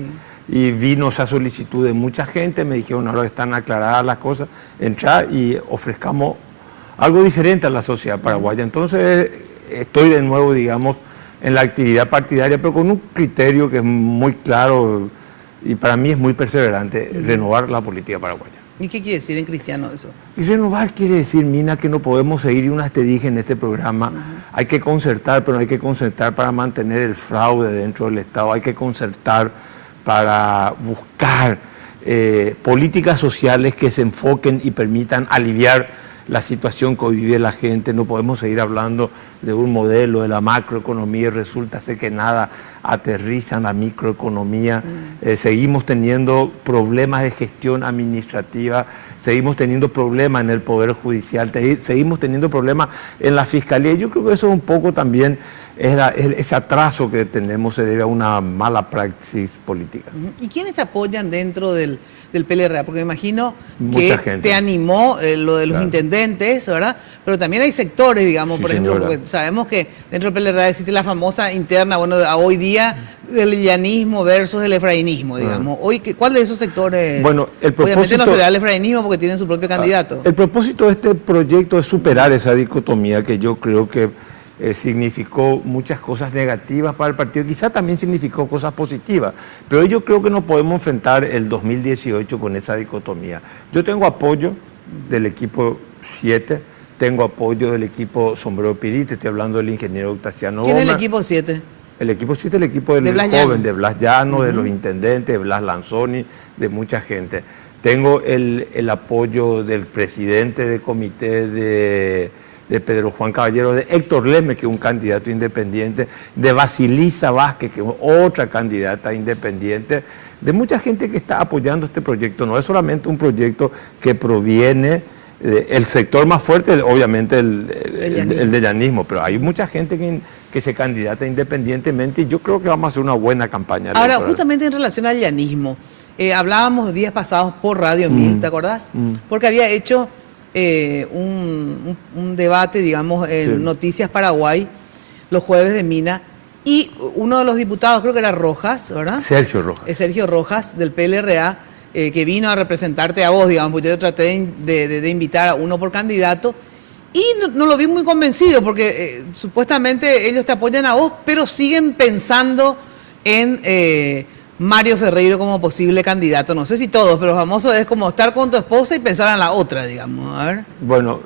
Y vino esa solicitud de mucha gente, me dijeron, ahora están aclaradas las cosas, entrar y ofrezcamos algo diferente a la sociedad paraguaya. Entonces estoy de nuevo, digamos, en la actividad partidaria, pero con un criterio que es muy claro y para mí es muy perseverante, renovar la política paraguaya. ¿Y qué quiere decir en cristiano eso? Y renovar quiere decir, Mina, que no podemos seguir, y una vez te dije en este programa, hay que concertar, pero no hay que concertar para mantener el fraude dentro del Estado, hay que concertar para buscar políticas sociales que se enfoquen y permitan aliviar la situación que hoy vive la gente. No podemos seguir hablando de un modelo de la macroeconomía y resulta ser que nada aterriza en la microeconomía. Seguimos teniendo problemas de gestión administrativa, seguimos teniendo problemas en el Poder Judicial, seguimos teniendo problemas en la Fiscalía. Yo creo que eso un poco también... ese atraso que tenemos se debe a una mala praxis política. ¿Y quiénes te apoyan dentro del PLRA? Porque me imagino mucha que gente te animó lo de los intendentes, ¿verdad? Pero también hay sectores, digamos, Sí, por ejemplo, señora. porque sabemos que dentro del PLRA existe la famosa interna, bueno, a hoy día, el llanismo versus el efrainismo, digamos. Hoy, ¿cuál de esos sectores? Bueno, el propósito, obviamente no será el efrainismo porque tienen su propio candidato. El propósito de este proyecto es superar esa dicotomía que yo creo que significó muchas cosas negativas para el partido, quizá también significó cosas positivas, pero yo creo que no podemos enfrentar el 2018 con esa dicotomía. Yo tengo apoyo del equipo 7, tengo apoyo del equipo Sombrero Pirí, te estoy hablando del ingeniero Octaciano Gómez. ¿Quién es el equipo 7? El equipo 7 es el equipo del joven, de Blas Llano, de los intendentes, de Blas Lanzoni, de mucha gente. Tengo el apoyo del presidente de comité de Pedro Juan Caballero, de Héctor Leme, que es un candidato independiente, de Basilisa Vázquez, que es otra candidata independiente, de mucha gente que está apoyando este proyecto. No es solamente un proyecto que proviene, el sector más fuerte, obviamente, el de llanismo, pero hay mucha gente que se candidata independientemente y yo creo que vamos a hacer una buena campaña electoral. Ahora, justamente en relación al llanismo, hablábamos días pasados por Radio 1000, ¿te acordás? Porque había hecho un debate, digamos, en Noticias Paraguay, los jueves de Mina, y uno de los diputados, creo que era Rojas, ¿verdad? Sergio Rojas. Sergio Rojas, del PLRA, que vino a representarte a vos, digamos, porque yo traté de invitar a uno por candidato, y no lo vi muy convencido, porque supuestamente ellos te apoyan a vos, pero siguen pensando en Mario Ferreiro como posible candidato. No sé si todos, pero lo famoso es como estar con tu esposa y pensar en la otra, digamos. A ver. Bueno,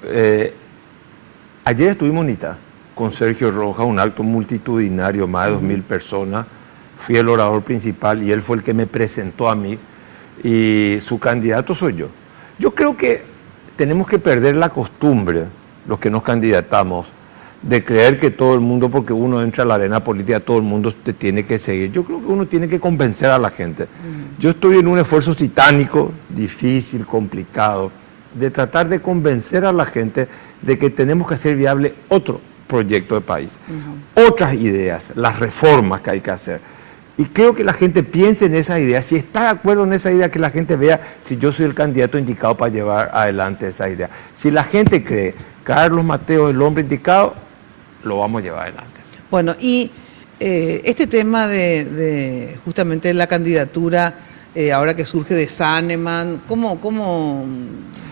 ayer estuvimos en Itá con Sergio Rojas, un acto multitudinario, más de 2.000 personas. Fui el orador principal y él fue el que me presentó a mí. Y su candidato soy yo. Yo creo que tenemos que perder la costumbre, los que nos candidatamos, de creer que todo el mundo, porque uno entra a la arena política, todo el mundo te tiene que seguir. Yo creo que uno tiene que convencer a la gente. Yo estoy en un esfuerzo titánico, difícil, complicado, de tratar de convencer a la gente de que tenemos que hacer viable otro proyecto de país, otras ideas, las reformas que hay que hacer. Y creo que la gente piense en esa idea, si está de acuerdo en esa idea, que la gente vea si yo soy el candidato indicado para llevar adelante esa idea. Si la gente cree Carlos Mateo es el hombre indicado, lo vamos a llevar adelante. Bueno, y este tema de justamente la candidatura, ahora que surge de Saneman, ¿cómo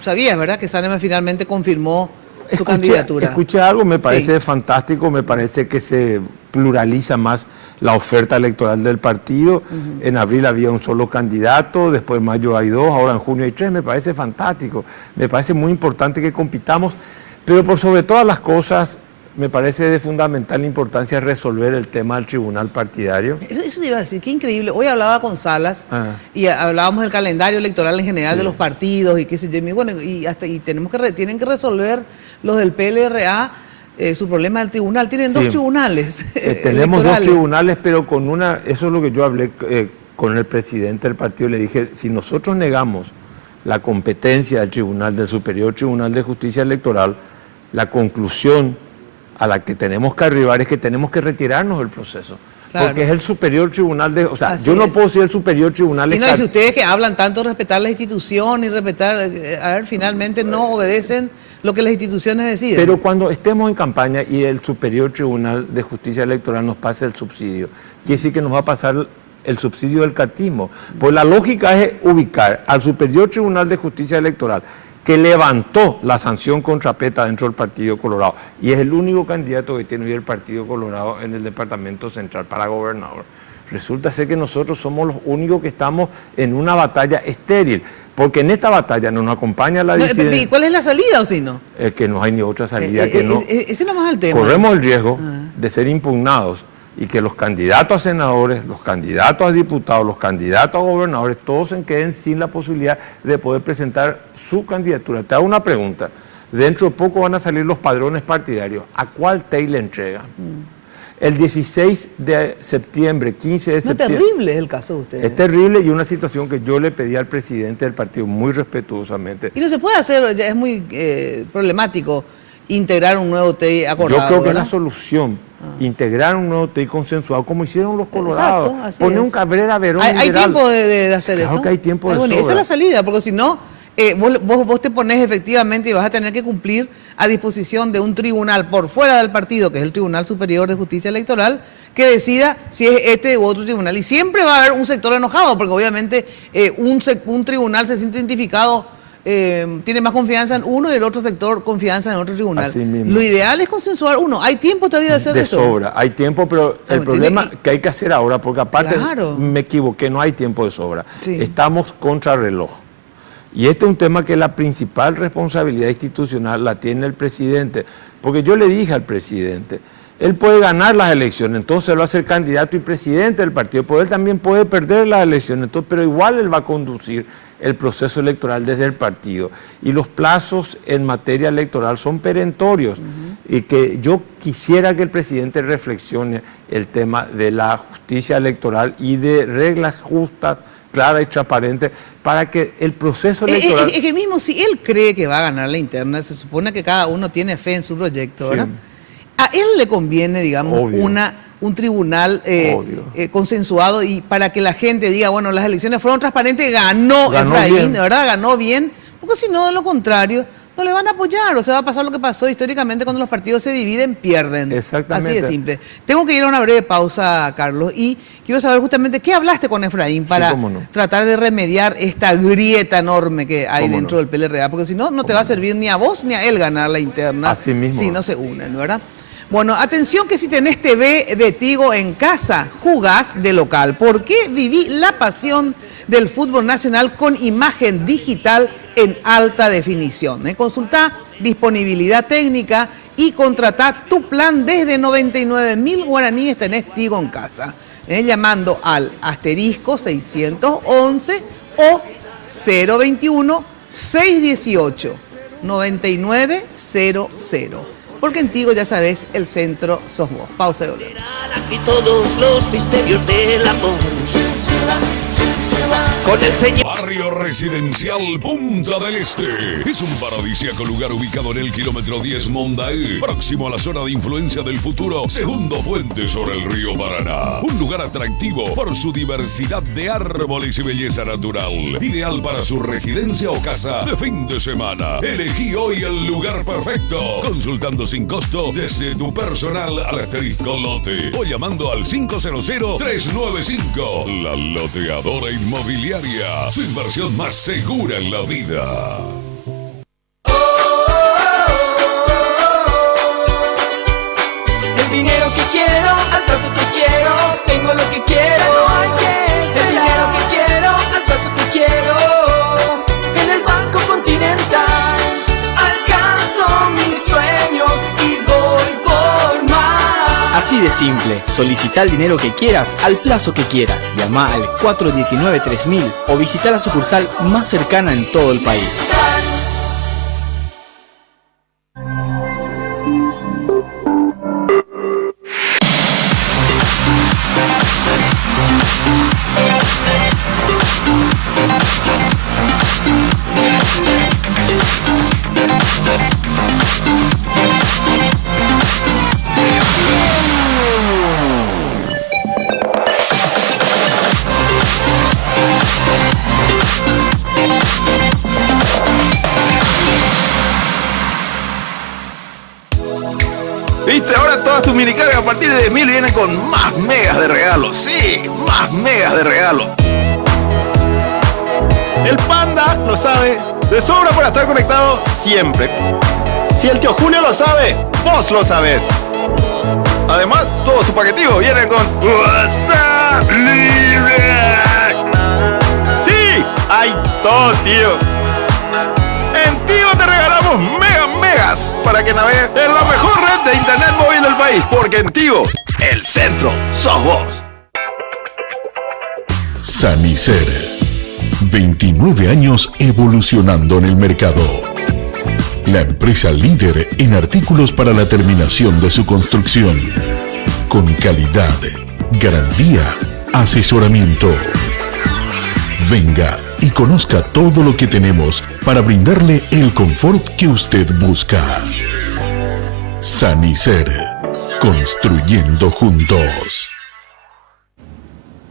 sabías, verdad, que Saneman finalmente confirmó su candidatura? Escuché algo, me parece fantástico, me parece que se pluraliza más la oferta electoral del partido. En abril había un solo candidato, después en mayo hay 2, ahora en junio hay 3, me parece fantástico, me parece muy importante que compitamos, pero por sobre todas las cosas, me parece de fundamental importancia resolver el tema del tribunal partidario. Eso te iba a decir, qué increíble. Hoy hablaba con Salas y hablábamos del calendario electoral en general de los partidos y qué sé yo. Y bueno, y tienen que resolver los del PLRA su problema del tribunal. Tienen dos tribunales. Tenemos dos tribunales, pero con eso es lo que yo hablé con el presidente del partido. Le dije, si nosotros negamos la competencia del Superior Tribunal de Justicia Electoral, la conclusión a la que tenemos que arribar es que tenemos que retirarnos del proceso. Claro. Porque es el superior tribunal de... O sea, yo no puedo ser el superior tribunal... Y no, y si ustedes que hablan tanto de respetar la institución y respetar... A ver, finalmente no obedecen lo que las instituciones deciden. Pero cuando estemos en campaña y el superior tribunal de justicia electoral nos pase el subsidio, quiere decir que nos va a pasar el subsidio del cartismo. Pues la lógica es ubicar al superior tribunal de justicia electoral, que levantó la sanción contra PETA dentro del Partido Colorado, y es el único candidato que tiene hoy el Partido Colorado en el Departamento Central para gobernador. Resulta ser que nosotros somos los únicos que estamos en una batalla estéril, porque en esta batalla no nos acompaña la disidencia. ¿Y cuál es la salida o si no? Es que no hay ni otra salida. Que no. Ese no más el tema. Corremos el riesgo de ser impugnados y que los candidatos a senadores, los candidatos a diputados, los candidatos a gobernadores, todos se queden sin la posibilidad de poder presentar su candidatura. Te hago una pregunta. Dentro de poco van a salir los padrones partidarios. ¿A cuál TEI le entregan? El 16 de septiembre, 15 de septiembre... No, terrible es el caso de ustedes. Es terrible y una situación que yo le pedí al presidente del partido muy respetuosamente. Y no se puede hacer, ya es muy problemático integrar un nuevo TEI acordado. Yo creo que ¿verdad? es la solución. Integrar un nuevo TEI consensuado, como hicieron los colorados. Poner un Cabrera Verón. Hay tiempo de hacer eso. Claro que hay tiempo de sobra. Esa es la salida, porque si no, vos te pones efectivamente y vas a tener que cumplir a disposición de un tribunal por fuera del partido, que es el Tribunal Superior de Justicia Electoral, que decida si es este u otro tribunal. Y siempre va a haber un sector enojado, porque obviamente un tribunal se siente identificado tiene más confianza en uno y el otro sector confianza en otro tribunal. Así mismo. Lo ideal es consensuar uno. ¿Hay tiempo todavía de hacer eso? De sobra, hay tiempo, pero el problema que hay que hacer ahora, porque aparte me equivoqué, no hay tiempo de sobra. Sí. Estamos contra reloj. Y este es un tema que la principal responsabilidad institucional la tiene el presidente. Porque yo le dije al presidente, él puede ganar las elecciones, entonces él va a ser candidato y presidente del partido, pero él también puede perder las elecciones, entonces, pero igual él va a conducir el proceso electoral desde el partido. Y los plazos en materia electoral son perentorios. Y que yo quisiera que el presidente reflexione el tema de la justicia electoral y de reglas justas, claras y transparentes, para que el proceso electoral... Es que mismo si él cree que va a ganar la interna, se supone que cada uno tiene fe en su proyecto, ¿verdad? Sí. A él le conviene, digamos, un tribunal consensuado y para que la gente diga, bueno, las elecciones fueron transparentes, ganó Efraín, ¿verdad? Ganó bien, porque si no, de lo contrario, no le van a apoyar, o sea, va a pasar lo que pasó históricamente cuando los partidos se dividen, pierden. Exactamente. Así de simple. Tengo que ir a una breve pausa, Carlos, y quiero saber justamente qué hablaste con Efraín para tratar de remediar esta grieta enorme que hay dentro del PLRA, porque si no, no te va a servir ni a vos ni a él ganar la interna. Así mismo. Si no se unen, ¿verdad? Bueno, atención que si tenés TV de Tigo en casa, jugás de local. ¿Por qué viví la pasión del fútbol nacional con imagen digital en alta definición? Consultá disponibilidad técnica y contratá tu plan desde 99.000 guaraníes. Tenés Tigo en casa. Llamando al asterisco 611 o 021 618 9900. Porque en Tigo, ya sabes, el centro sos vos. Pausa y volvemos. Aquí todos los misterios del amor. Con el señor. Barrio Residencial Punta del Este. Es un paradisíaco lugar ubicado en el kilómetro 10 Mondaí, próximo a la zona de influencia del futuro segundo puente sobre el río Paraná. Un lugar atractivo por su diversidad de árboles y belleza natural. Ideal para su residencia o casa de fin de semana. Elegí hoy el lugar perfecto. Consultando sin costo desde tu personal al asterisco lote o llamando al 500-395. La Loteadora Inmobiliaria. Su inversión más segura en la vida. El dinero que quiero, al paso que quiero, tengo lo que quiero. No hay que esperar. El dinero que quiero, al paso que quiero, en el Banco Continental. Alcanzo mis sueños y voy por más. Así de simple, solicita el dinero que quieras al plazo que quieras. Llama al 419-3000 o visita la sucursal más cercana en todo el país. ¿Viste? Ahora todas tus minicargas a partir de 10.000 vienen con más megas de regalo. Sí, más megas de regalo. El Panda lo sabe. De sobra para estar conectado siempre. Si el tío Julio lo sabe, vos lo sabés. Además, todos tus paquetivos vienen con WhatsApp Libre. Sí, hay todo, tío. En Tigo te regalamos megas para que navegues en la mejor red de internet móvil del país. Porque en Tigo, el centro sos vos. Sanicer. 29 años evolucionando en el mercado. La empresa líder en artículos para la terminación de su construcción. Con calidad, garantía, asesoramiento. Venga y conozca todo lo que tenemos para brindarle el confort que usted busca. Sanicer. Construyendo juntos.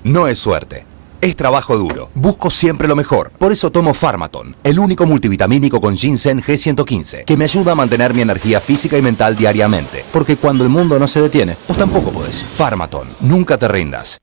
No es suerte. Es trabajo duro. Busco siempre lo mejor. Por eso tomo Pharmaton, el único multivitamínico con ginseng G115, que me ayuda a mantener mi energía física y mental diariamente. Porque cuando el mundo no se detiene, vos tampoco podés. Pharmaton. Nunca te rindas.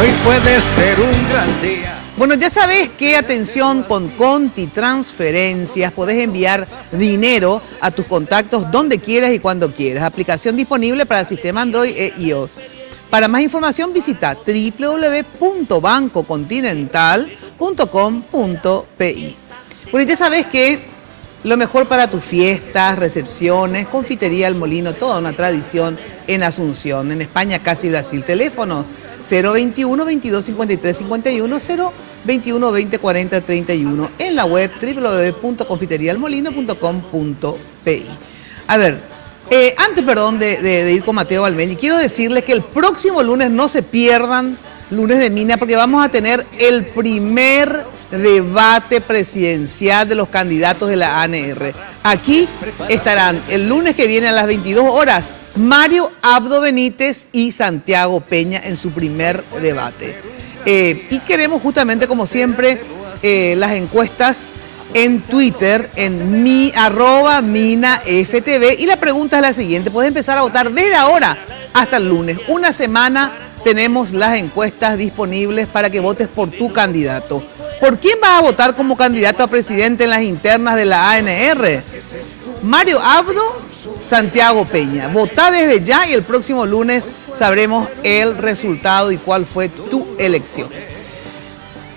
Hoy puede ser un gran día. Bueno, ya sabes que, atención, con Conti Transferencias podés enviar dinero a tus contactos donde quieras y cuando quieras. Aplicación disponible para el sistema Android e iOS. Para más información visita www.bancocontinental.com.pi. Bueno, ya sabes que lo mejor para tus fiestas, recepciones, Confitería El Molino, toda una tradición en Asunción, en España, casi Brasil. Teléfono 021 22 53 51, 021 20 40 31, en la web www.confiterialmolino.com.pi. A ver, antes, perdón, de ir con Mateo Valmelli, quiero decirles que el próximo lunes no se pierdan Lunes de Mina, porque vamos a tener el primer debate presidencial de los candidatos de la ANR. Aquí estarán el lunes que viene a las 22 horas Mario Abdo Benítez y Santiago Peña en su primer debate. Y queremos justamente, como siempre, las encuestas en Twitter, en @minaftv. Y la pregunta es la siguiente: puedes empezar a votar desde ahora hasta el lunes. Una semana tenemos las encuestas disponibles para que votes por tu candidato. ¿Por quién vas a votar como candidato a presidente en las internas de la ANR? Mario Abdo, Santiago Peña. Votá desde ya y el próximo lunes sabremos el resultado y cuál fue tu elección.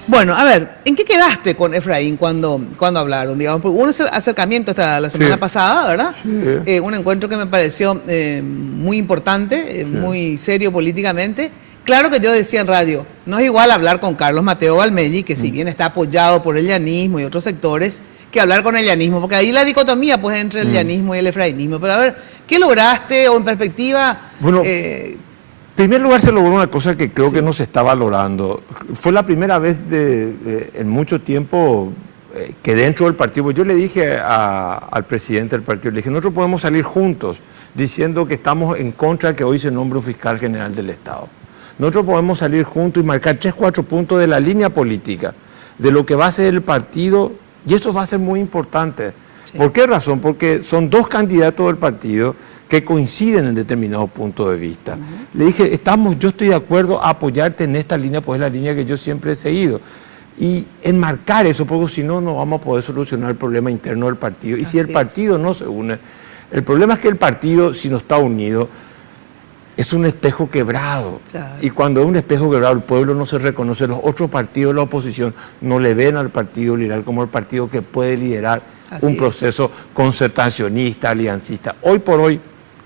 Bueno, a ver, ¿en qué quedaste con Efraín cuando hablaron? Digamos, porque hubo un acercamiento hasta la semana pasada, ¿verdad? Sí. Un encuentro que me pareció muy importante, muy serio políticamente. Claro que yo decía en radio, no es igual hablar con Carlos Mateo Valmelli, que si bien está apoyado por el llanismo y otros sectores, que hablar con el llanismo, porque ahí la dicotomía pues entre el llanismo y el efrainismo. Pero a ver, ¿qué lograste o en perspectiva? Bueno, en primer lugar se logró una cosa que creo que no se está valorando. Fue la primera vez en mucho tiempo que dentro del partido, yo le dije al presidente del partido, le dije, nosotros podemos salir juntos diciendo que estamos en contra de que hoy se nombre un fiscal general del Estado. Nosotros podemos salir juntos y marcar 3, 4 puntos de la línea política, de lo que va a ser el partido, y eso va a ser muy importante. Sí. ¿Por qué razón? Porque son dos candidatos del partido que coinciden en determinados puntos de vista. Le dije, yo estoy de acuerdo a apoyarte en esta línea, pues es la línea que yo siempre he seguido. Y enmarcar eso, porque si no, no vamos a poder solucionar el problema interno del partido. Y si el partido no se une, el problema es que el partido, si no está unido, es un espejo quebrado. Claro. Y cuando es un espejo quebrado, el pueblo no se reconoce, los otros partidos de la oposición no le ven al Partido Liberal como el partido que puede liderar un proceso concertacionista, aliancista. Hoy por hoy,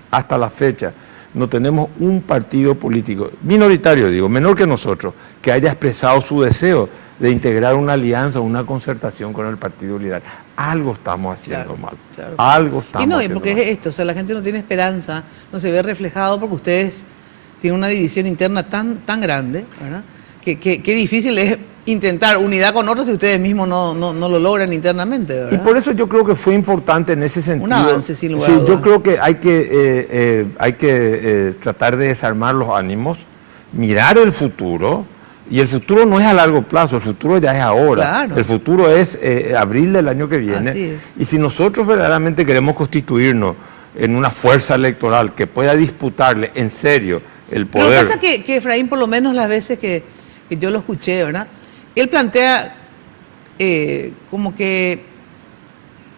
hasta la fecha, no tenemos un partido político, minoritario digo, menor que nosotros, que haya expresado su deseo de integrar una alianza o una concertación con el Partido Liberal. Algo estamos haciendo mal. Claro. Algo estamos haciendo mal. Y porque es esto, o sea, la gente no tiene esperanza, no se ve reflejado porque ustedes tienen una división interna tan grande, ¿verdad? Que difícil es intentar unidad con otros si ustedes mismos no lo logran internamente, ¿verdad? Y por eso yo creo que fue importante en ese sentido. Un avance, sin lugar a dudas. Yo creo que hay que tratar de desarmar los ánimos, mirar el futuro. Y el futuro no es a largo plazo, el futuro ya es ahora. Claro. El futuro es abril del año que viene. Así es. Y si nosotros verdaderamente queremos constituirnos en una fuerza electoral que pueda disputarle en serio el poder. Lo que pasa es que Efraín, por lo menos las veces que yo lo escuché, ¿verdad? Él plantea como que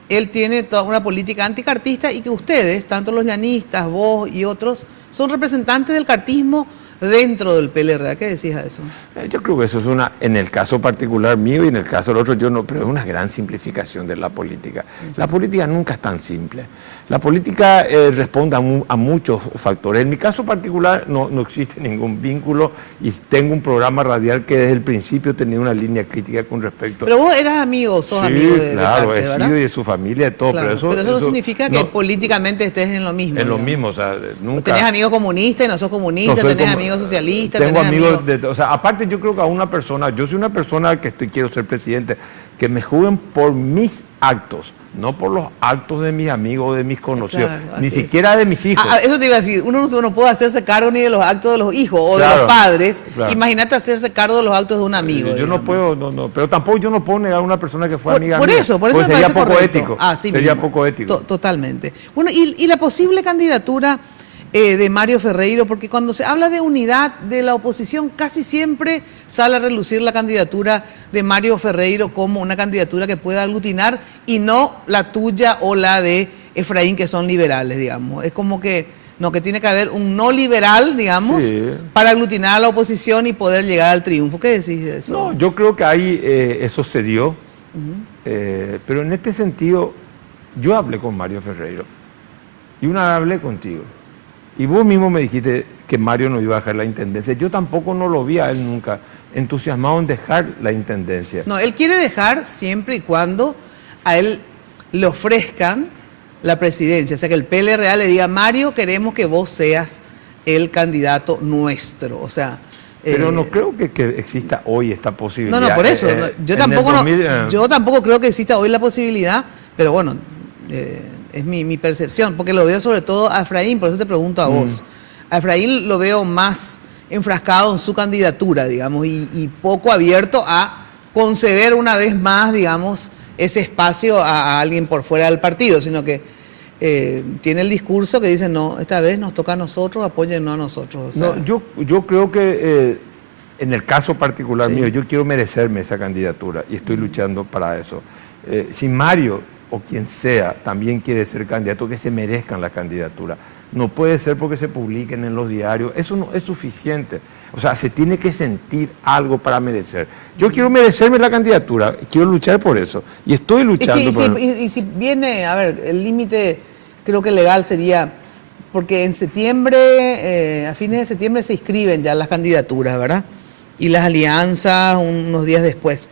él tiene toda una política anticartista y que ustedes, tanto los llanistas, vos y otros, son representantes del cartismo dentro del PLR. ¿Qué decís a eso? Yo creo que eso es en el caso particular mío y en el caso del otro yo no, pero es una gran simplificación de la política. La política nunca es tan simple. La política responde a muchos factores. En mi caso particular no existe ningún vínculo y tengo un programa radial que desde el principio tenía una línea crítica con respecto. Pero vos eras amigo, sos amigo de claro, he sido y de su familia y todo. Claro, pero eso no significa que políticamente estés en lo mismo. En lo mismo, o sea, nunca. Vos tenés amigos comunistas y no sos comunista, tenés amigos socialistas. Tengo amigos, o sea, aparte yo creo que a una persona, yo soy una persona que quiero ser presidente, que me juzguen por mis actos, no por los actos de mis amigos o de mis conocidos, claro, ni siquiera de mis hijos. Eso te iba a decir, uno no puede hacerse cargo ni de los actos de los hijos o de los padres. Claro. Imagínate hacerse cargo de los actos de un amigo. Yo no puedo, pero tampoco yo no puedo negar a una persona que fue amiga mía. Por eso me sería poco correcto. ético. Sí sería mismo. Poco ético. Totalmente. Bueno, y la posible candidatura de Mario Ferreiro, porque cuando se habla de unidad de la oposición, casi siempre sale a relucir la candidatura de Mario Ferreiro como una candidatura que pueda aglutinar y no la tuya o la de Efraín, que son liberales, digamos. Es como que no, que tiene que haber un no liberal, digamos, sí, para aglutinar a la oposición y poder llegar al triunfo. ¿Qué decís de eso? No, yo creo que ahí eso se dio, pero en este sentido yo hablé con Mario Ferreiro y una vez hablé contigo. Y vos mismo me dijiste que Mario no iba a dejar la intendencia. Yo tampoco no lo vi a él nunca entusiasmado en dejar la intendencia. No, él quiere dejar siempre y cuando a él le ofrezcan la presidencia. O sea, que el PLRA le diga, Mario, queremos que vos seas el candidato nuestro. O sea... Pero no creo que exista hoy esta posibilidad. No, por eso. Yo tampoco creo que exista hoy la posibilidad, pero bueno... es mi percepción, porque lo veo sobre todo a Efraín, por eso te pregunto a vos. A Efraín lo veo más enfrascado en su candidatura, digamos, y poco abierto a conceder una vez más, digamos, ese espacio a alguien por fuera del partido, sino que tiene el discurso que dice, no, esta vez nos toca a nosotros, apóyennos a nosotros. O sea, no, yo creo que en el caso particular mío, yo quiero merecerme esa candidatura y estoy luchando para eso. Si Mario o quien sea también quiere ser candidato, que se merezcan la candidatura. No puede ser porque se publiquen en los diarios, eso no es suficiente. O sea, se tiene que sentir algo para merecer. Yo quiero merecerme la candidatura, quiero luchar por eso, y estoy luchando por eso. Y si viene, a ver, el límite creo que legal sería, porque en septiembre, a fines de septiembre se inscriben ya las candidaturas, ¿verdad? Y las alianzas unos días después.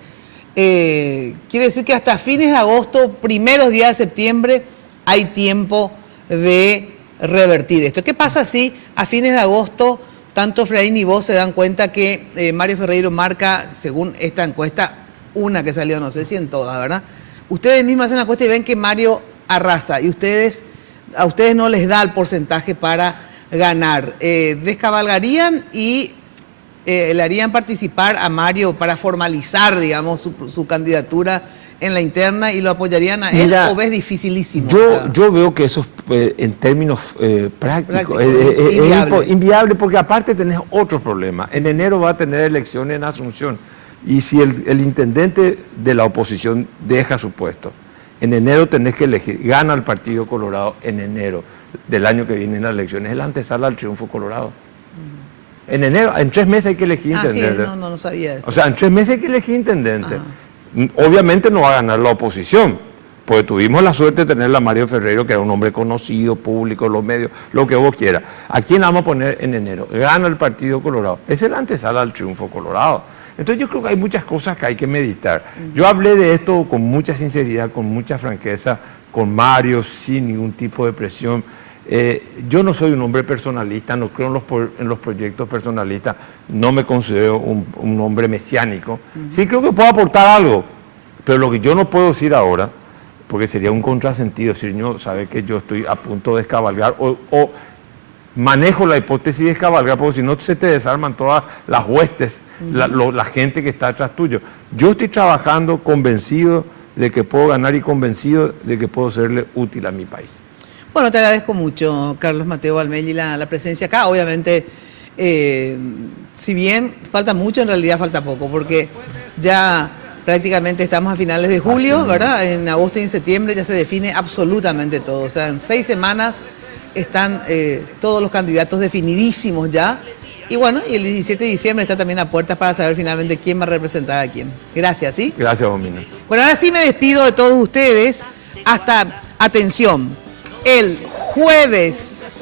Quiere decir que hasta fines de agosto, primeros días de septiembre, hay tiempo de revertir esto. ¿Qué pasa si a fines de agosto tanto Efraín y vos se dan cuenta que Mario Ferreiro marca, según esta encuesta, una que salió, no sé si en todas, ¿verdad? Ustedes mismos hacen la encuesta y ven que Mario arrasa y a ustedes no les da el porcentaje para ganar. Descabalgarían y... le harían participar a Mario para formalizar, digamos, su candidatura en la interna y lo apoyarían a él. Mira, ¿o ves dificilísimo? Yo veo que eso en términos prácticos es inviable, porque aparte tenés otro problema. En enero va a tener elecciones en Asunción y si el intendente de la oposición deja su puesto, en enero tenés que elegir, gana el Partido Colorado en enero del año que viene en las elecciones, es la antesala al triunfo colorado. En enero, en 3 meses hay que elegir intendente. Sí, no sabía esto. O sea, en 3 meses hay que elegir intendente. Obviamente no va a ganar la oposición, porque tuvimos la suerte de tener a Mario Ferreiro, que era un hombre conocido, público, los medios, lo que vos quieras. ¿A quién vamos a poner en enero? Gana el Partido Colorado. Esa es la antesala al triunfo colorado. Entonces yo creo que hay muchas cosas que hay que meditar. Yo hablé de esto con mucha sinceridad, con mucha franqueza, con Mario, sin ningún tipo de presión. Yo no soy un hombre personalista, no creo en los proyectos personalistas, no me considero un hombre mesiánico. Sí creo que puedo aportar algo, pero lo que yo no puedo decir ahora, porque sería un contrasentido, decir, no, sabe que yo estoy a punto de descabalgar, o manejo la hipótesis de descabalgar, porque si no se te desarman todas las huestes, la gente que está atrás tuyo. Yo estoy trabajando convencido de que puedo ganar y convencido de que puedo serle útil a mi país. Bueno, te agradezco mucho, Carlos Mateo Valmelli, la presencia acá. Obviamente, si bien falta mucho, en realidad falta poco, porque ya prácticamente estamos a finales de julio, ¿verdad? En agosto y en septiembre ya se define absolutamente todo. O sea, en 6 semanas están todos los candidatos definidísimos ya. Y bueno, y el 17 de diciembre está también a puertas para saber finalmente quién va a representar a quién. Gracias, ¿sí? Gracias, Domina. Bueno, ahora sí me despido de todos ustedes. Hasta, atención, el jueves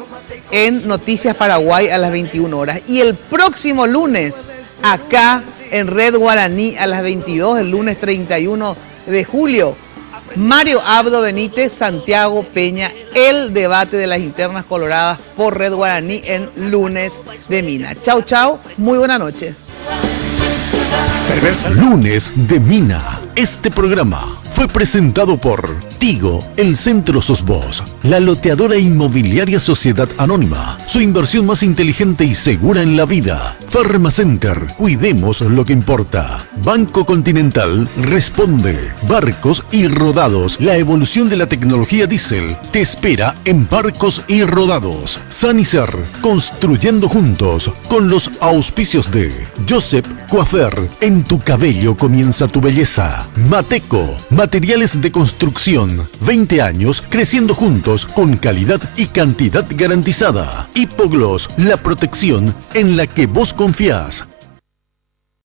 en Noticias Paraguay a las 21 horas. Y el próximo lunes, acá en Red Guaraní a las 22, el lunes 31 de julio, Mario Abdo Benítez, Santiago Peña, el debate de las internas coloradas por Red Guaraní en Lunes de Mina. Chau, chau, muy buena noche. Lunes de Mina. Este programa fue presentado por Tigo, el Centro Sos Vos, la loteadora inmobiliaria Sociedad Anónima, su inversión más inteligente y segura en la vida. Pharmacenter, cuidemos lo que importa. Banco Continental responde. Barcos y Rodados, la evolución de la tecnología diésel te espera en Barcos y Rodados. Sanicer, construyendo juntos, con los auspicios de Joseph Coafer, en tu cabello comienza tu belleza. Mateco, materiales de construcción, 20 años creciendo juntos con calidad y cantidad garantizada. Hipogloss, la protección en la que vos confías.